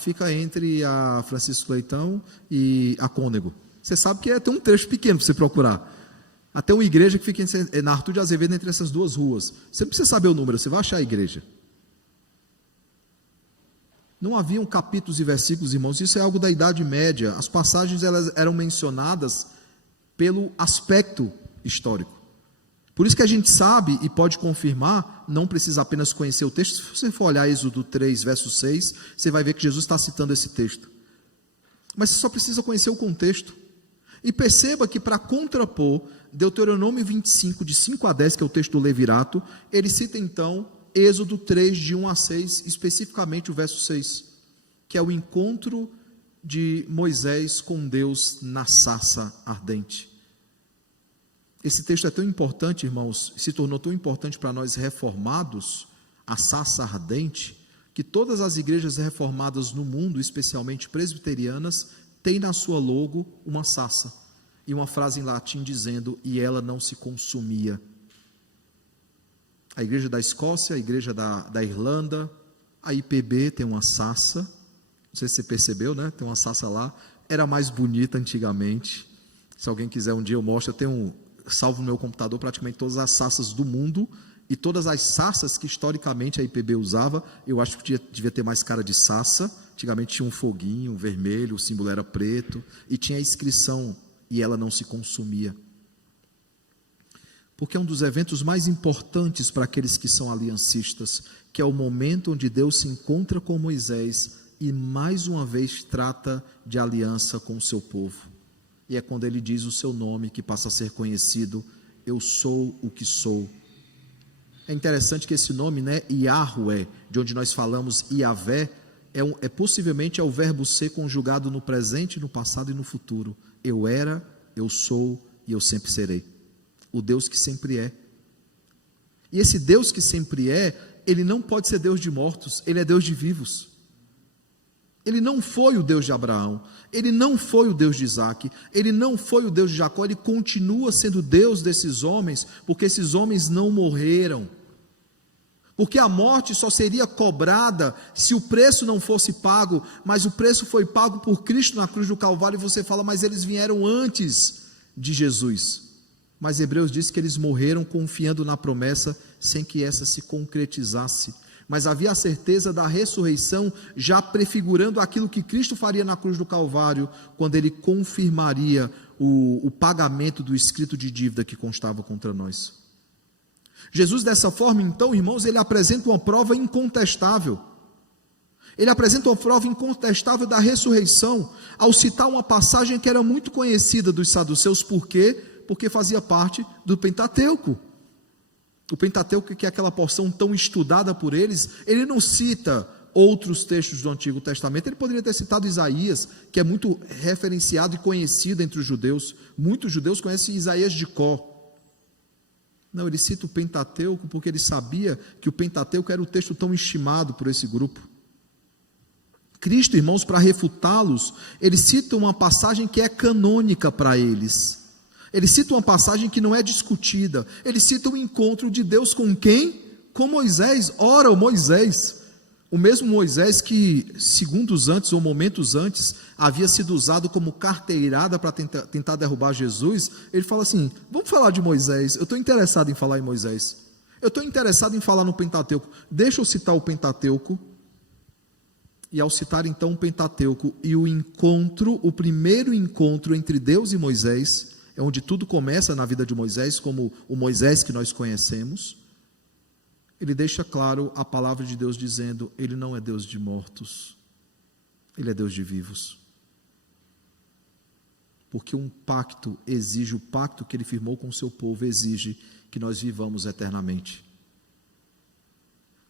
Fica entre a Francisco Leitão e a Cônego. Você sabe que tem um trecho pequeno para você procurar. Até uma igreja que fica na Arthur de Azevedo, entre essas duas ruas. Você não precisa saber o número, você vai achar a igreja. Não haviam capítulos e versículos, irmãos, isso é algo da Idade Média. As passagens elas eram mencionadas pelo aspecto histórico. Por isso que a gente sabe e pode confirmar, não precisa apenas conhecer o texto. Se você for olhar Êxodo 3, verso 6, você vai ver que Jesus está citando esse texto. Mas você só precisa conhecer o contexto. E perceba que para contrapor Deuteronômio 25, de 5 a 10, que é o texto do Levirato, ele cita então Êxodo 3, de 1 a 6, especificamente o verso 6, que é o encontro de Moisés com Deus na sarça ardente. Esse texto é tão importante, irmãos, se tornou tão importante para nós reformados, a sarça ardente, que todas as igrejas reformadas no mundo, especialmente presbiterianas, têm na sua logo uma sarça, e uma frase em latim dizendo, e ela não se consumia. A igreja da Escócia, a igreja da Irlanda, A IPB tem uma sarça, não sei se você percebeu, né? Tem uma sarça lá, era mais bonita antigamente. Se alguém quiser um dia eu mostro, eu tenho salvo no meu computador praticamente todas as sarças do mundo e todas as sarças que historicamente a IPB usava. Eu acho que devia ter mais cara de sarça. Antigamente tinha um foguinho vermelho, o símbolo era preto e tinha a inscrição e ela não se consumia. Porque é um dos eventos mais importantes para aqueles que são aliancistas, que é o momento onde Deus se encontra com Moisés e mais uma vez trata de aliança com o seu povo. E é quando ele diz o seu nome que passa a ser conhecido: eu sou o que sou. É interessante que esse nome, né, Yahweh, de onde nós falamos Yahvé, possivelmente é o verbo ser conjugado no presente, no passado e no futuro. Eu era, eu sou e eu sempre serei. O Deus que sempre é. E esse Deus que sempre é, ele não pode ser Deus de mortos, ele é Deus de vivos. Ele não foi o Deus de Abraão, ele não foi o Deus de Isaac, ele não foi o Deus de Jacó, ele continua sendo Deus desses homens, porque esses homens não morreram. Porque a morte só seria cobrada se o preço não fosse pago, mas o preço foi pago por Cristo na cruz do Calvário, e você fala, mas eles vieram antes de Jesus. Mas Hebreus diz que eles morreram confiando na promessa, sem que essa se concretizasse. Mas havia a certeza da ressurreição, já prefigurando aquilo que Cristo faria na cruz do Calvário, quando ele confirmaria o pagamento do escrito de dívida que constava contra nós. Jesus, dessa forma, então, irmãos, ele apresenta uma prova incontestável. Ele apresenta uma prova incontestável da ressurreição, ao citar uma passagem que era muito conhecida dos saduceus. Por quê? Porque fazia parte do Pentateuco. O Pentateuco, que é aquela porção tão estudada por eles, ele não cita outros textos do Antigo Testamento. Ele poderia ter citado Isaías, que é muito referenciado e conhecido entre os judeus. Muitos judeus conhecem Isaías de cor. Não, ele cita o Pentateuco porque ele sabia que o Pentateuco era o texto tão estimado por esse grupo. Cristo, irmãos, para refutá-los, ele cita uma passagem que é canônica para eles. Ele cita uma passagem que não é discutida. Ele cita o encontro de Deus com quem? Com Moisés. Ora, o Moisés, o mesmo Moisés que segundos antes ou momentos antes havia sido usado como carteirada para tentar derrubar Jesus. Ele fala assim, vamos falar de Moisés, eu estou interessado em falar em Moisés, eu estou interessado em falar no Pentateuco, deixa eu citar o Pentateuco. E ao citar então o Pentateuco e o primeiro encontro entre Deus e Moisés, é onde tudo começa na vida de Moisés, como o Moisés que nós conhecemos, ele deixa claro a palavra de Deus dizendo, ele não é Deus de mortos, ele é Deus de vivos. Porque um pacto exige, o pacto que ele firmou com o seu povo exige que nós vivamos eternamente.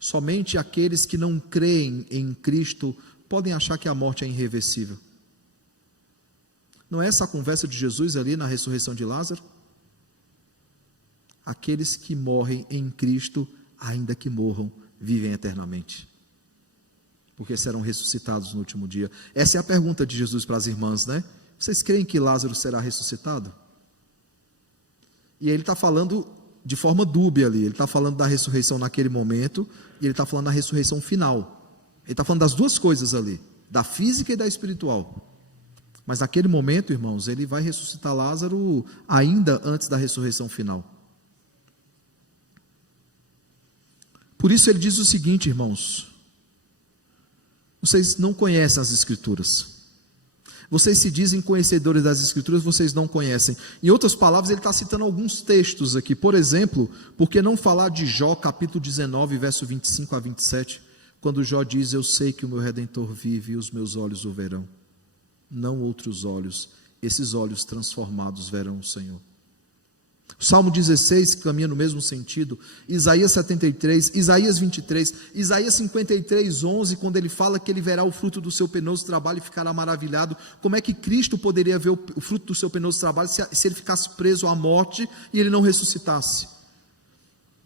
Somente aqueles que não creem em Cristo podem achar que a morte é irreversível. Não é essa a conversa de Jesus ali na ressurreição de Lázaro? Aqueles que morrem em Cristo, ainda que morram, vivem eternamente, porque serão ressuscitados no último dia. Essa é a pergunta de Jesus para as irmãs, né? Vocês creem que Lázaro será ressuscitado? E aí ele está falando de forma dúbia ali, ele está falando da ressurreição naquele momento, e ele está falando da ressurreição final. Ele está falando das duas coisas ali, da física e da espiritual. Mas naquele momento, irmãos, ele vai ressuscitar Lázaro ainda antes da ressurreição final. Por isso ele diz o seguinte, irmãos, vocês não conhecem as Escrituras. Vocês se dizem conhecedores das Escrituras, vocês não conhecem. Em outras palavras, ele está citando alguns textos aqui. Por exemplo, por que não falar de Jó, capítulo 19, verso 25 a 27, quando Jó diz, eu sei que o meu Redentor vive e os meus olhos o verão. Não outros olhos, esses olhos transformados verão o Senhor. Salmo 16, que caminha no mesmo sentido, Isaías 73, Isaías 23, Isaías 53, 11, quando ele fala que ele verá o fruto do seu penoso trabalho e ficará maravilhado. Como é que Cristo poderia ver o fruto do seu penoso trabalho se ele ficasse preso à morte e ele não ressuscitasse?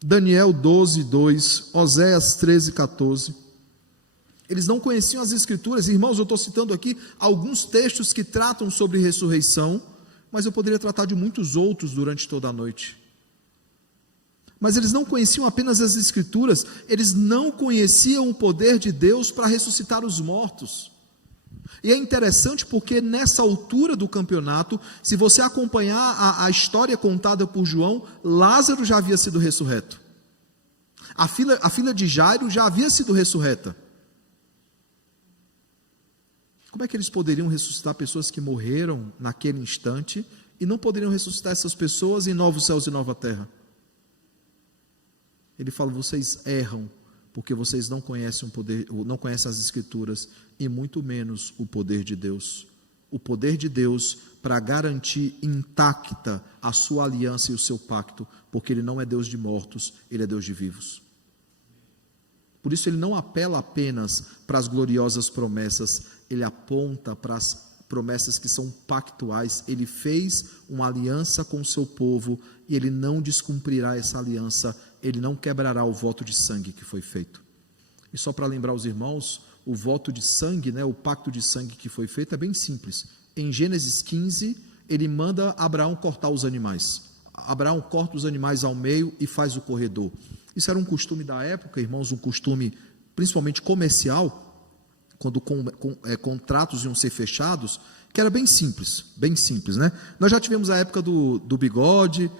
Daniel 12, 2, Oséias 13, 14. Eles não conheciam as Escrituras. Irmãos, eu estou citando aqui alguns textos que tratam sobre ressurreição, mas eu poderia tratar de muitos outros durante toda a noite. Mas eles não conheciam apenas as Escrituras, eles não conheciam o poder de Deus para ressuscitar os mortos. E é interessante porque nessa altura do campeonato, se você acompanhar a história contada por João, Lázaro já havia sido ressurreto. A filha de Jairo já havia sido ressurreta. Como é que eles poderiam ressuscitar pessoas que morreram naquele instante e não poderiam ressuscitar essas pessoas em novos céus e nova terra? Ele fala: vocês erram porque vocês não conhecem o poder, não conhecem as Escrituras e muito menos o poder de Deus. O poder de Deus para garantir intacta a sua aliança e o seu pacto, porque Ele não é Deus de mortos, Ele é Deus de vivos. Por isso Ele não apela apenas para as gloriosas promessas, Ele aponta para as promessas que são pactuais. Ele fez uma aliança com o seu povo e Ele não descumprirá essa aliança, Ele não quebrará o voto de sangue que foi feito. E só para lembrar os irmãos, o voto de sangue, o pacto de sangue que foi feito é bem simples. Em Gênesis 15, Ele manda Abraão cortar os animais. Abraão corta os animais ao meio e faz o corredor. Isso era um costume da época, irmãos, um costume principalmente comercial, quando contratos iam ser fechados, que era bem simples, né? Nós já tivemos a época do bigode,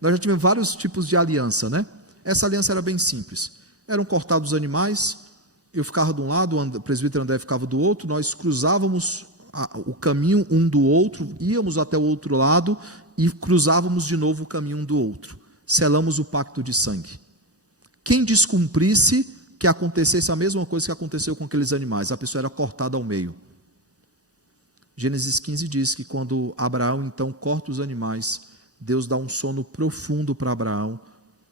nós já tivemos vários tipos de aliança, né? Essa aliança era bem simples. Eram cortados os animais, eu ficava de um lado, o presbítero André ficava do outro, nós cruzávamos o caminho um do outro, íamos até o outro lado e cruzávamos de novo o caminho um do outro. Selamos o pacto de sangue. Quem descumprisse, que acontecesse a mesma coisa que aconteceu com aqueles animais, a pessoa era cortada ao meio. Gênesis 15 diz que quando Abraão então corta os animais, Deus dá um sono profundo para Abraão,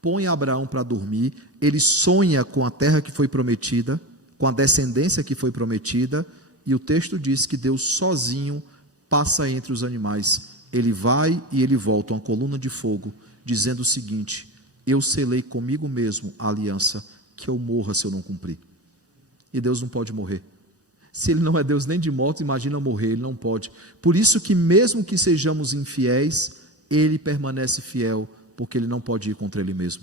põe Abraão para dormir, ele sonha com a terra que foi prometida, com a descendência que foi prometida, e o texto diz que Deus sozinho passa entre os animais, ele vai e ele volta, uma coluna de fogo, dizendo o seguinte: eu selei comigo mesmo a aliança, que eu morra se eu não cumprir. E Deus não pode morrer. Se Ele não é Deus nem de morte, imagina morrer, Ele não pode. Por isso que mesmo que sejamos infiéis, Ele permanece fiel, porque Ele não pode ir contra Ele mesmo.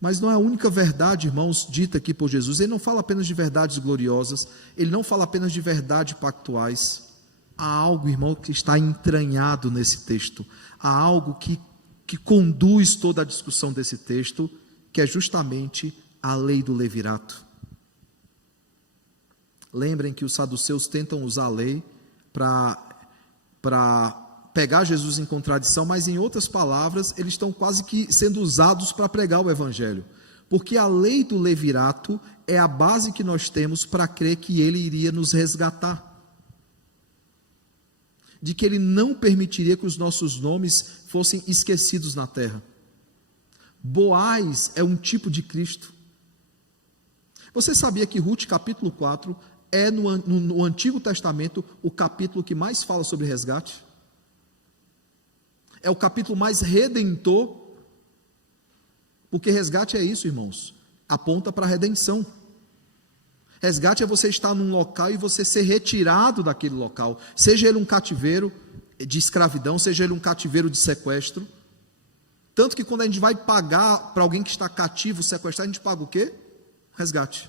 Mas não é a única verdade, irmãos, dita aqui por Jesus. Ele não fala apenas de verdades gloriosas, Ele não fala apenas de verdades pactuais. Há algo, irmão, que está entranhado nesse texto. Há algo que conduz toda a discussão desse texto, que é justamente a lei do levirato. Lembrem que os saduceus tentam usar a lei para pegar Jesus em contradição, mas em outras palavras, eles estão quase que sendo usados para pregar o evangelho, porque a lei do levirato é a base que nós temos para crer que Ele iria nos resgatar, de que Ele não permitiria que os nossos nomes fossem esquecidos na terra. Boaz é um tipo de Cristo. Você sabia que Ruth capítulo 4 é no Antigo Testamento o capítulo que mais fala sobre resgate? É o capítulo mais redentor, porque resgate é isso, irmãos, aponta para a redenção. Resgate é você estar num local e você ser retirado daquele local, seja ele um cativeiro de escravidão, seja ele um cativeiro de sequestro. Tanto que quando a gente vai pagar para alguém que está cativo, sequestrado, a gente paga o quê? Resgate.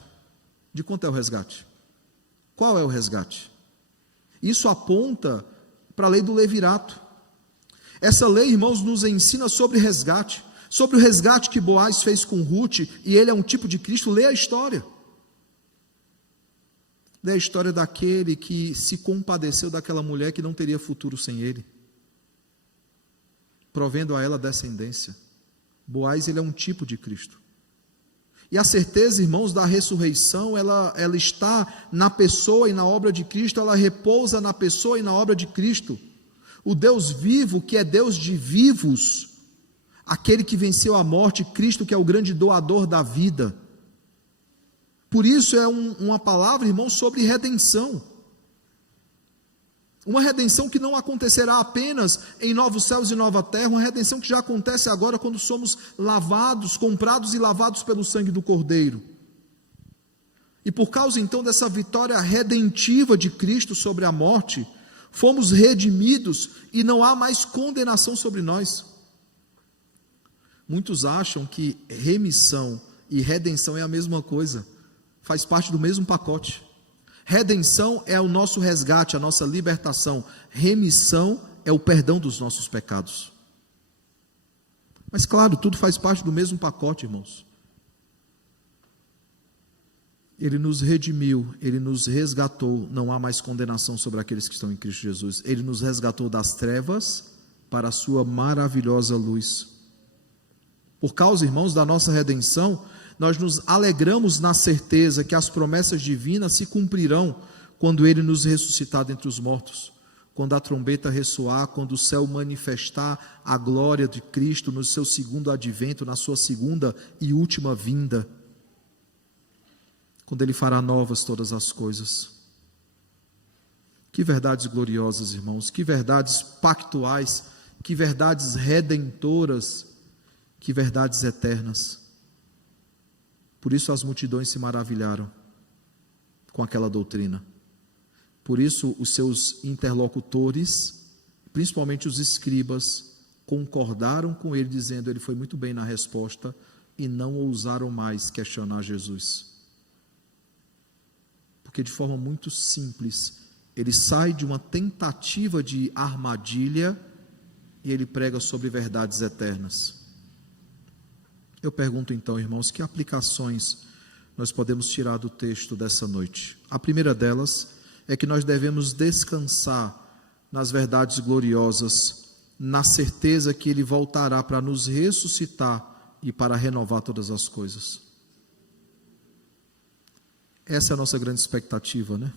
De quanto é o resgate? Qual é o resgate? Isso aponta para a lei do levirato. Essa lei, irmãos, nos ensina sobre resgate, sobre o resgate que Boaz fez com Ruth, e ele é um tipo de Cristo. Lê a história. Lê a história daquele que se compadeceu daquela mulher que não teria futuro sem ele, provendo a ela descendência. Boaz, ele é um tipo de Cristo. E a certeza, irmãos, da ressurreição, ela está na pessoa e na obra de Cristo, ela repousa na pessoa e na obra de Cristo. O Deus vivo, que é Deus de vivos, aquele que venceu a morte, Cristo, que é o grande doador da vida. Por isso é uma palavra, irmãos, sobre redenção. Uma redenção que não acontecerá apenas em novos céus e nova terra, uma redenção que já acontece agora quando somos lavados, comprados e lavados pelo sangue do Cordeiro. E por causa então dessa vitória redentiva de Cristo sobre a morte, fomos redimidos e não há mais condenação sobre nós. Muitos acham que remissão e redenção é a mesma coisa, faz parte do mesmo pacote. Redenção é o nosso resgate, a nossa libertação. Remissão é o perdão dos nossos pecados. Mas claro, tudo faz parte do mesmo pacote, irmãos. Ele nos redimiu, Ele nos resgatou, não há mais condenação sobre aqueles que estão em Cristo Jesus. Ele nos resgatou das trevas para a sua maravilhosa luz. Por causa, irmãos, da nossa redenção, nós nos alegramos na certeza que as promessas divinas se cumprirão quando Ele nos ressuscitar dentre os mortos, quando a trombeta ressoar, quando o céu manifestar a glória de Cristo no seu segundo advento, na sua segunda e última vinda, quando Ele fará novas todas as coisas. Que verdades gloriosas, irmãos, que verdades pactuais, que verdades redentoras, que verdades eternas. Por isso as multidões se maravilharam com aquela doutrina. Por isso os seus interlocutores, principalmente os escribas, concordaram com ele, dizendo: ele foi muito bem na resposta, e não ousaram mais questionar Jesus. Porque de forma muito simples, ele sai de uma tentativa de armadilha e ele prega sobre verdades eternas. Eu pergunto então, irmãos, que aplicações nós podemos tirar do texto dessa noite? A primeira delas é que nós devemos descansar nas verdades gloriosas, na certeza que Ele voltará para nos ressuscitar e para renovar todas as coisas. Essa é a nossa grande expectativa, né?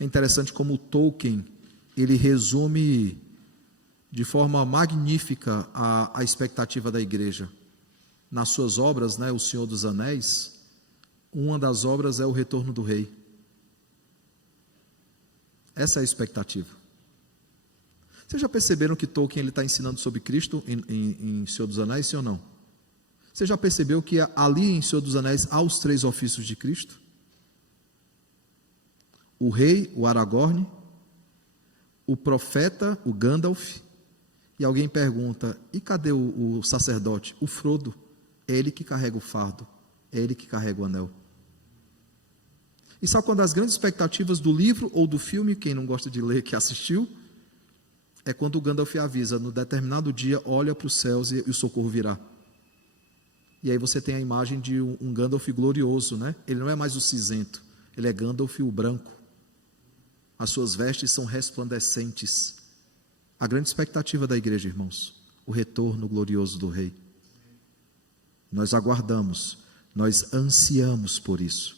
É interessante como Tolkien, ele resume de forma magnífica a expectativa da igreja. Nas suas obras, né, O Senhor dos Anéis, uma das obras é o retorno do rei. Essa é a expectativa. Vocês já perceberam que Tolkien está ensinando sobre Cristo em Senhor dos Anéis, sim ou não? Você já percebeu que ali em Senhor dos Anéis há os 3 ofícios de Cristo? O rei, o Aragorn, o profeta, o Gandalf, e alguém pergunta: e cadê o sacerdote? O Frodo. É ele que carrega o fardo, é ele que carrega o anel. E sabe quando as grandes expectativas do livro ou do filme, quem não gosta de ler, que assistiu, é quando o Gandalf avisa: no determinado dia, olha para os céus e o socorro virá. E aí você tem a imagem de um Gandalf glorioso, né? Ele não é mais o cinzento, ele é Gandalf o branco. As suas vestes são resplandecentes. A grande expectativa da igreja, irmãos, o retorno glorioso do rei. Nós aguardamos, nós ansiamos por isso,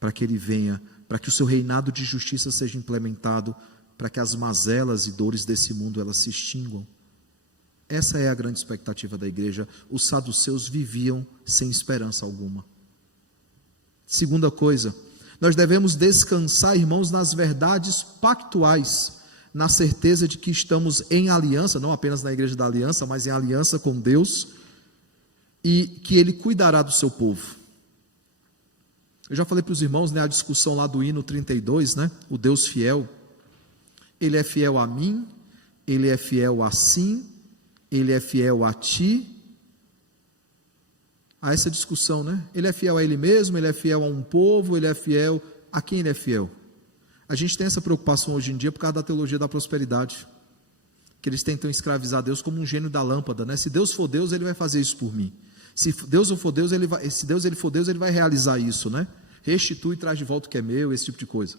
para que ele venha, para que o seu reinado de justiça seja implementado, para que as mazelas e dores desse mundo elas se extinguam. Essa é a grande expectativa da igreja. Os saduceus viviam sem esperança alguma. Segunda coisa, nós devemos descansar, irmãos, nas verdades pactuais, na certeza de que estamos em aliança, não apenas na igreja da aliança, mas em aliança com Deus, e que Ele cuidará do seu povo. Eu já falei para os irmãos, né, a discussão lá do hino 32, né, o Deus fiel. Ele é fiel a mim, Ele é fiel a sim, Ele é fiel a ti. Há essa discussão, né? Ele é fiel a Ele mesmo, Ele é fiel a um povo, Ele é fiel a quem Ele é fiel. A gente tem essa preocupação hoje em dia por causa da teologia da prosperidade, que eles tentam escravizar Deus como um gênio da lâmpada, né? Se Deus for Deus, Ele vai fazer isso por mim. Se Deus for Deus, Ele for Deus, Ele vai realizar isso, né? Restitui e traz de volta o que é meu, esse tipo de coisa.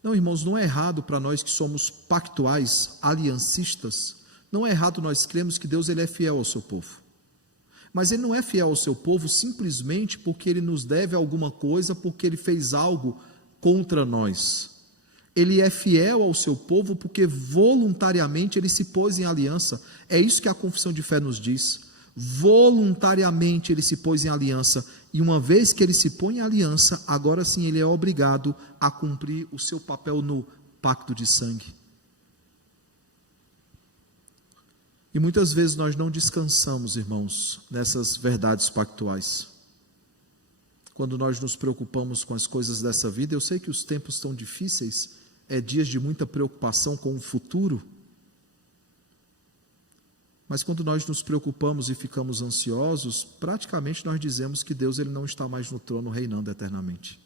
Não, irmãos, não é errado para nós que somos pactuais, aliancistas, não é errado nós cremos que Deus ele é fiel ao seu povo. Mas Ele não é fiel ao seu povo simplesmente porque Ele nos deve alguma coisa, porque Ele fez algo contra nós. Ele é fiel ao seu povo porque voluntariamente Ele se pôs em aliança. É isso que a confissão de fé nos diz. Voluntariamente Ele se pôs em aliança. E uma vez que Ele se põe em aliança, agora sim Ele é obrigado a cumprir o seu papel no pacto de sangue. E muitas vezes nós não descansamos, irmãos, nessas verdades pactuais. Quando nós nos preocupamos com as coisas dessa vida, eu sei que os tempos estão difíceis, é dias de muita preocupação com o futuro. Mas quando nós nos preocupamos e ficamos ansiosos, praticamente nós dizemos que Deus ele não está mais no trono reinando eternamente.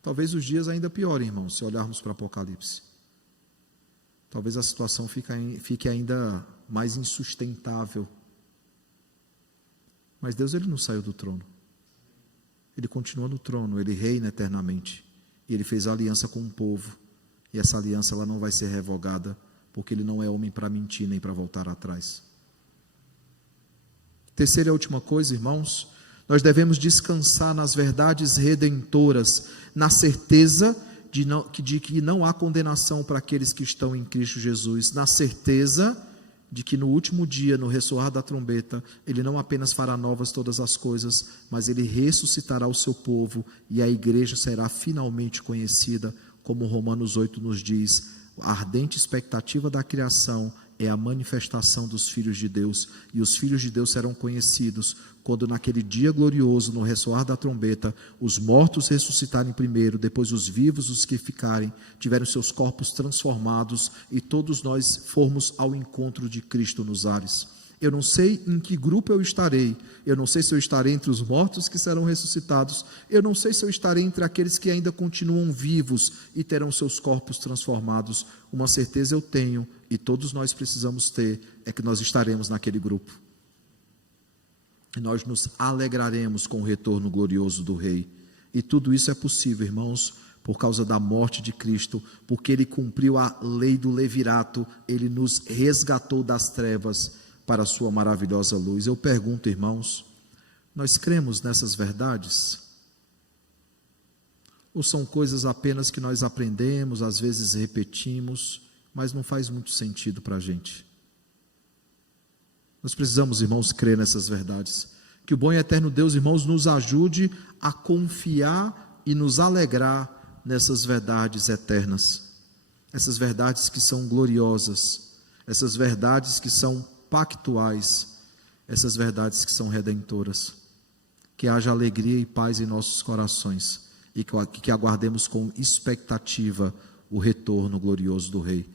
Talvez os dias ainda piorem, irmãos, se olharmos para o Apocalipse. Talvez a situação fique ainda mais insustentável. Mas Deus ele não saiu do trono. Ele continua no trono, ele reina eternamente. E ele fez aliança com o povo. E essa aliança ela não vai ser revogada, porque ele não é homem para mentir nem para voltar atrás. Terceira e última coisa, irmãos, nós devemos descansar nas verdades redentoras, na certeza de que não há condenação para aqueles que estão em Cristo Jesus, na certeza de que no último dia, no ressoar da trombeta, ele não apenas fará novas todas as coisas, mas ele ressuscitará o seu povo e a igreja será finalmente conhecida, como Romanos 8 nos diz. A ardente expectativa da criação é a manifestação dos filhos de Deus, e os filhos de Deus serão conhecidos quando naquele dia glorioso, no ressoar da trombeta, os mortos ressuscitarem primeiro, depois os vivos, os que ficarem, tiverem seus corpos transformados, e todos nós formos ao encontro de Cristo nos ares. Eu não sei em que grupo eu estarei, eu não sei se eu estarei entre os mortos que serão ressuscitados, eu não sei se eu estarei entre aqueles que ainda continuam vivos e terão seus corpos transformados. Uma certeza eu tenho, e todos nós precisamos ter, é que nós estaremos naquele grupo. E nós nos alegraremos com o retorno glorioso do Rei. E tudo isso é possível, irmãos, por causa da morte de Cristo, porque Ele cumpriu a lei do levirato, Ele nos resgatou das trevas para a sua maravilhosa luz. Eu pergunto, irmãos, nós cremos nessas verdades? Ou são coisas apenas que nós aprendemos, às vezes repetimos, mas não faz muito sentido para a gente? Nós precisamos, irmãos, crer nessas verdades. Que o bom e eterno Deus, irmãos, nos ajude a confiar e nos alegrar nessas verdades eternas. Essas verdades que são gloriosas, essas verdades que são pactuais, essas verdades que são redentoras. Que haja alegria e paz em nossos corações e que aguardemos com expectativa o retorno glorioso do Rei.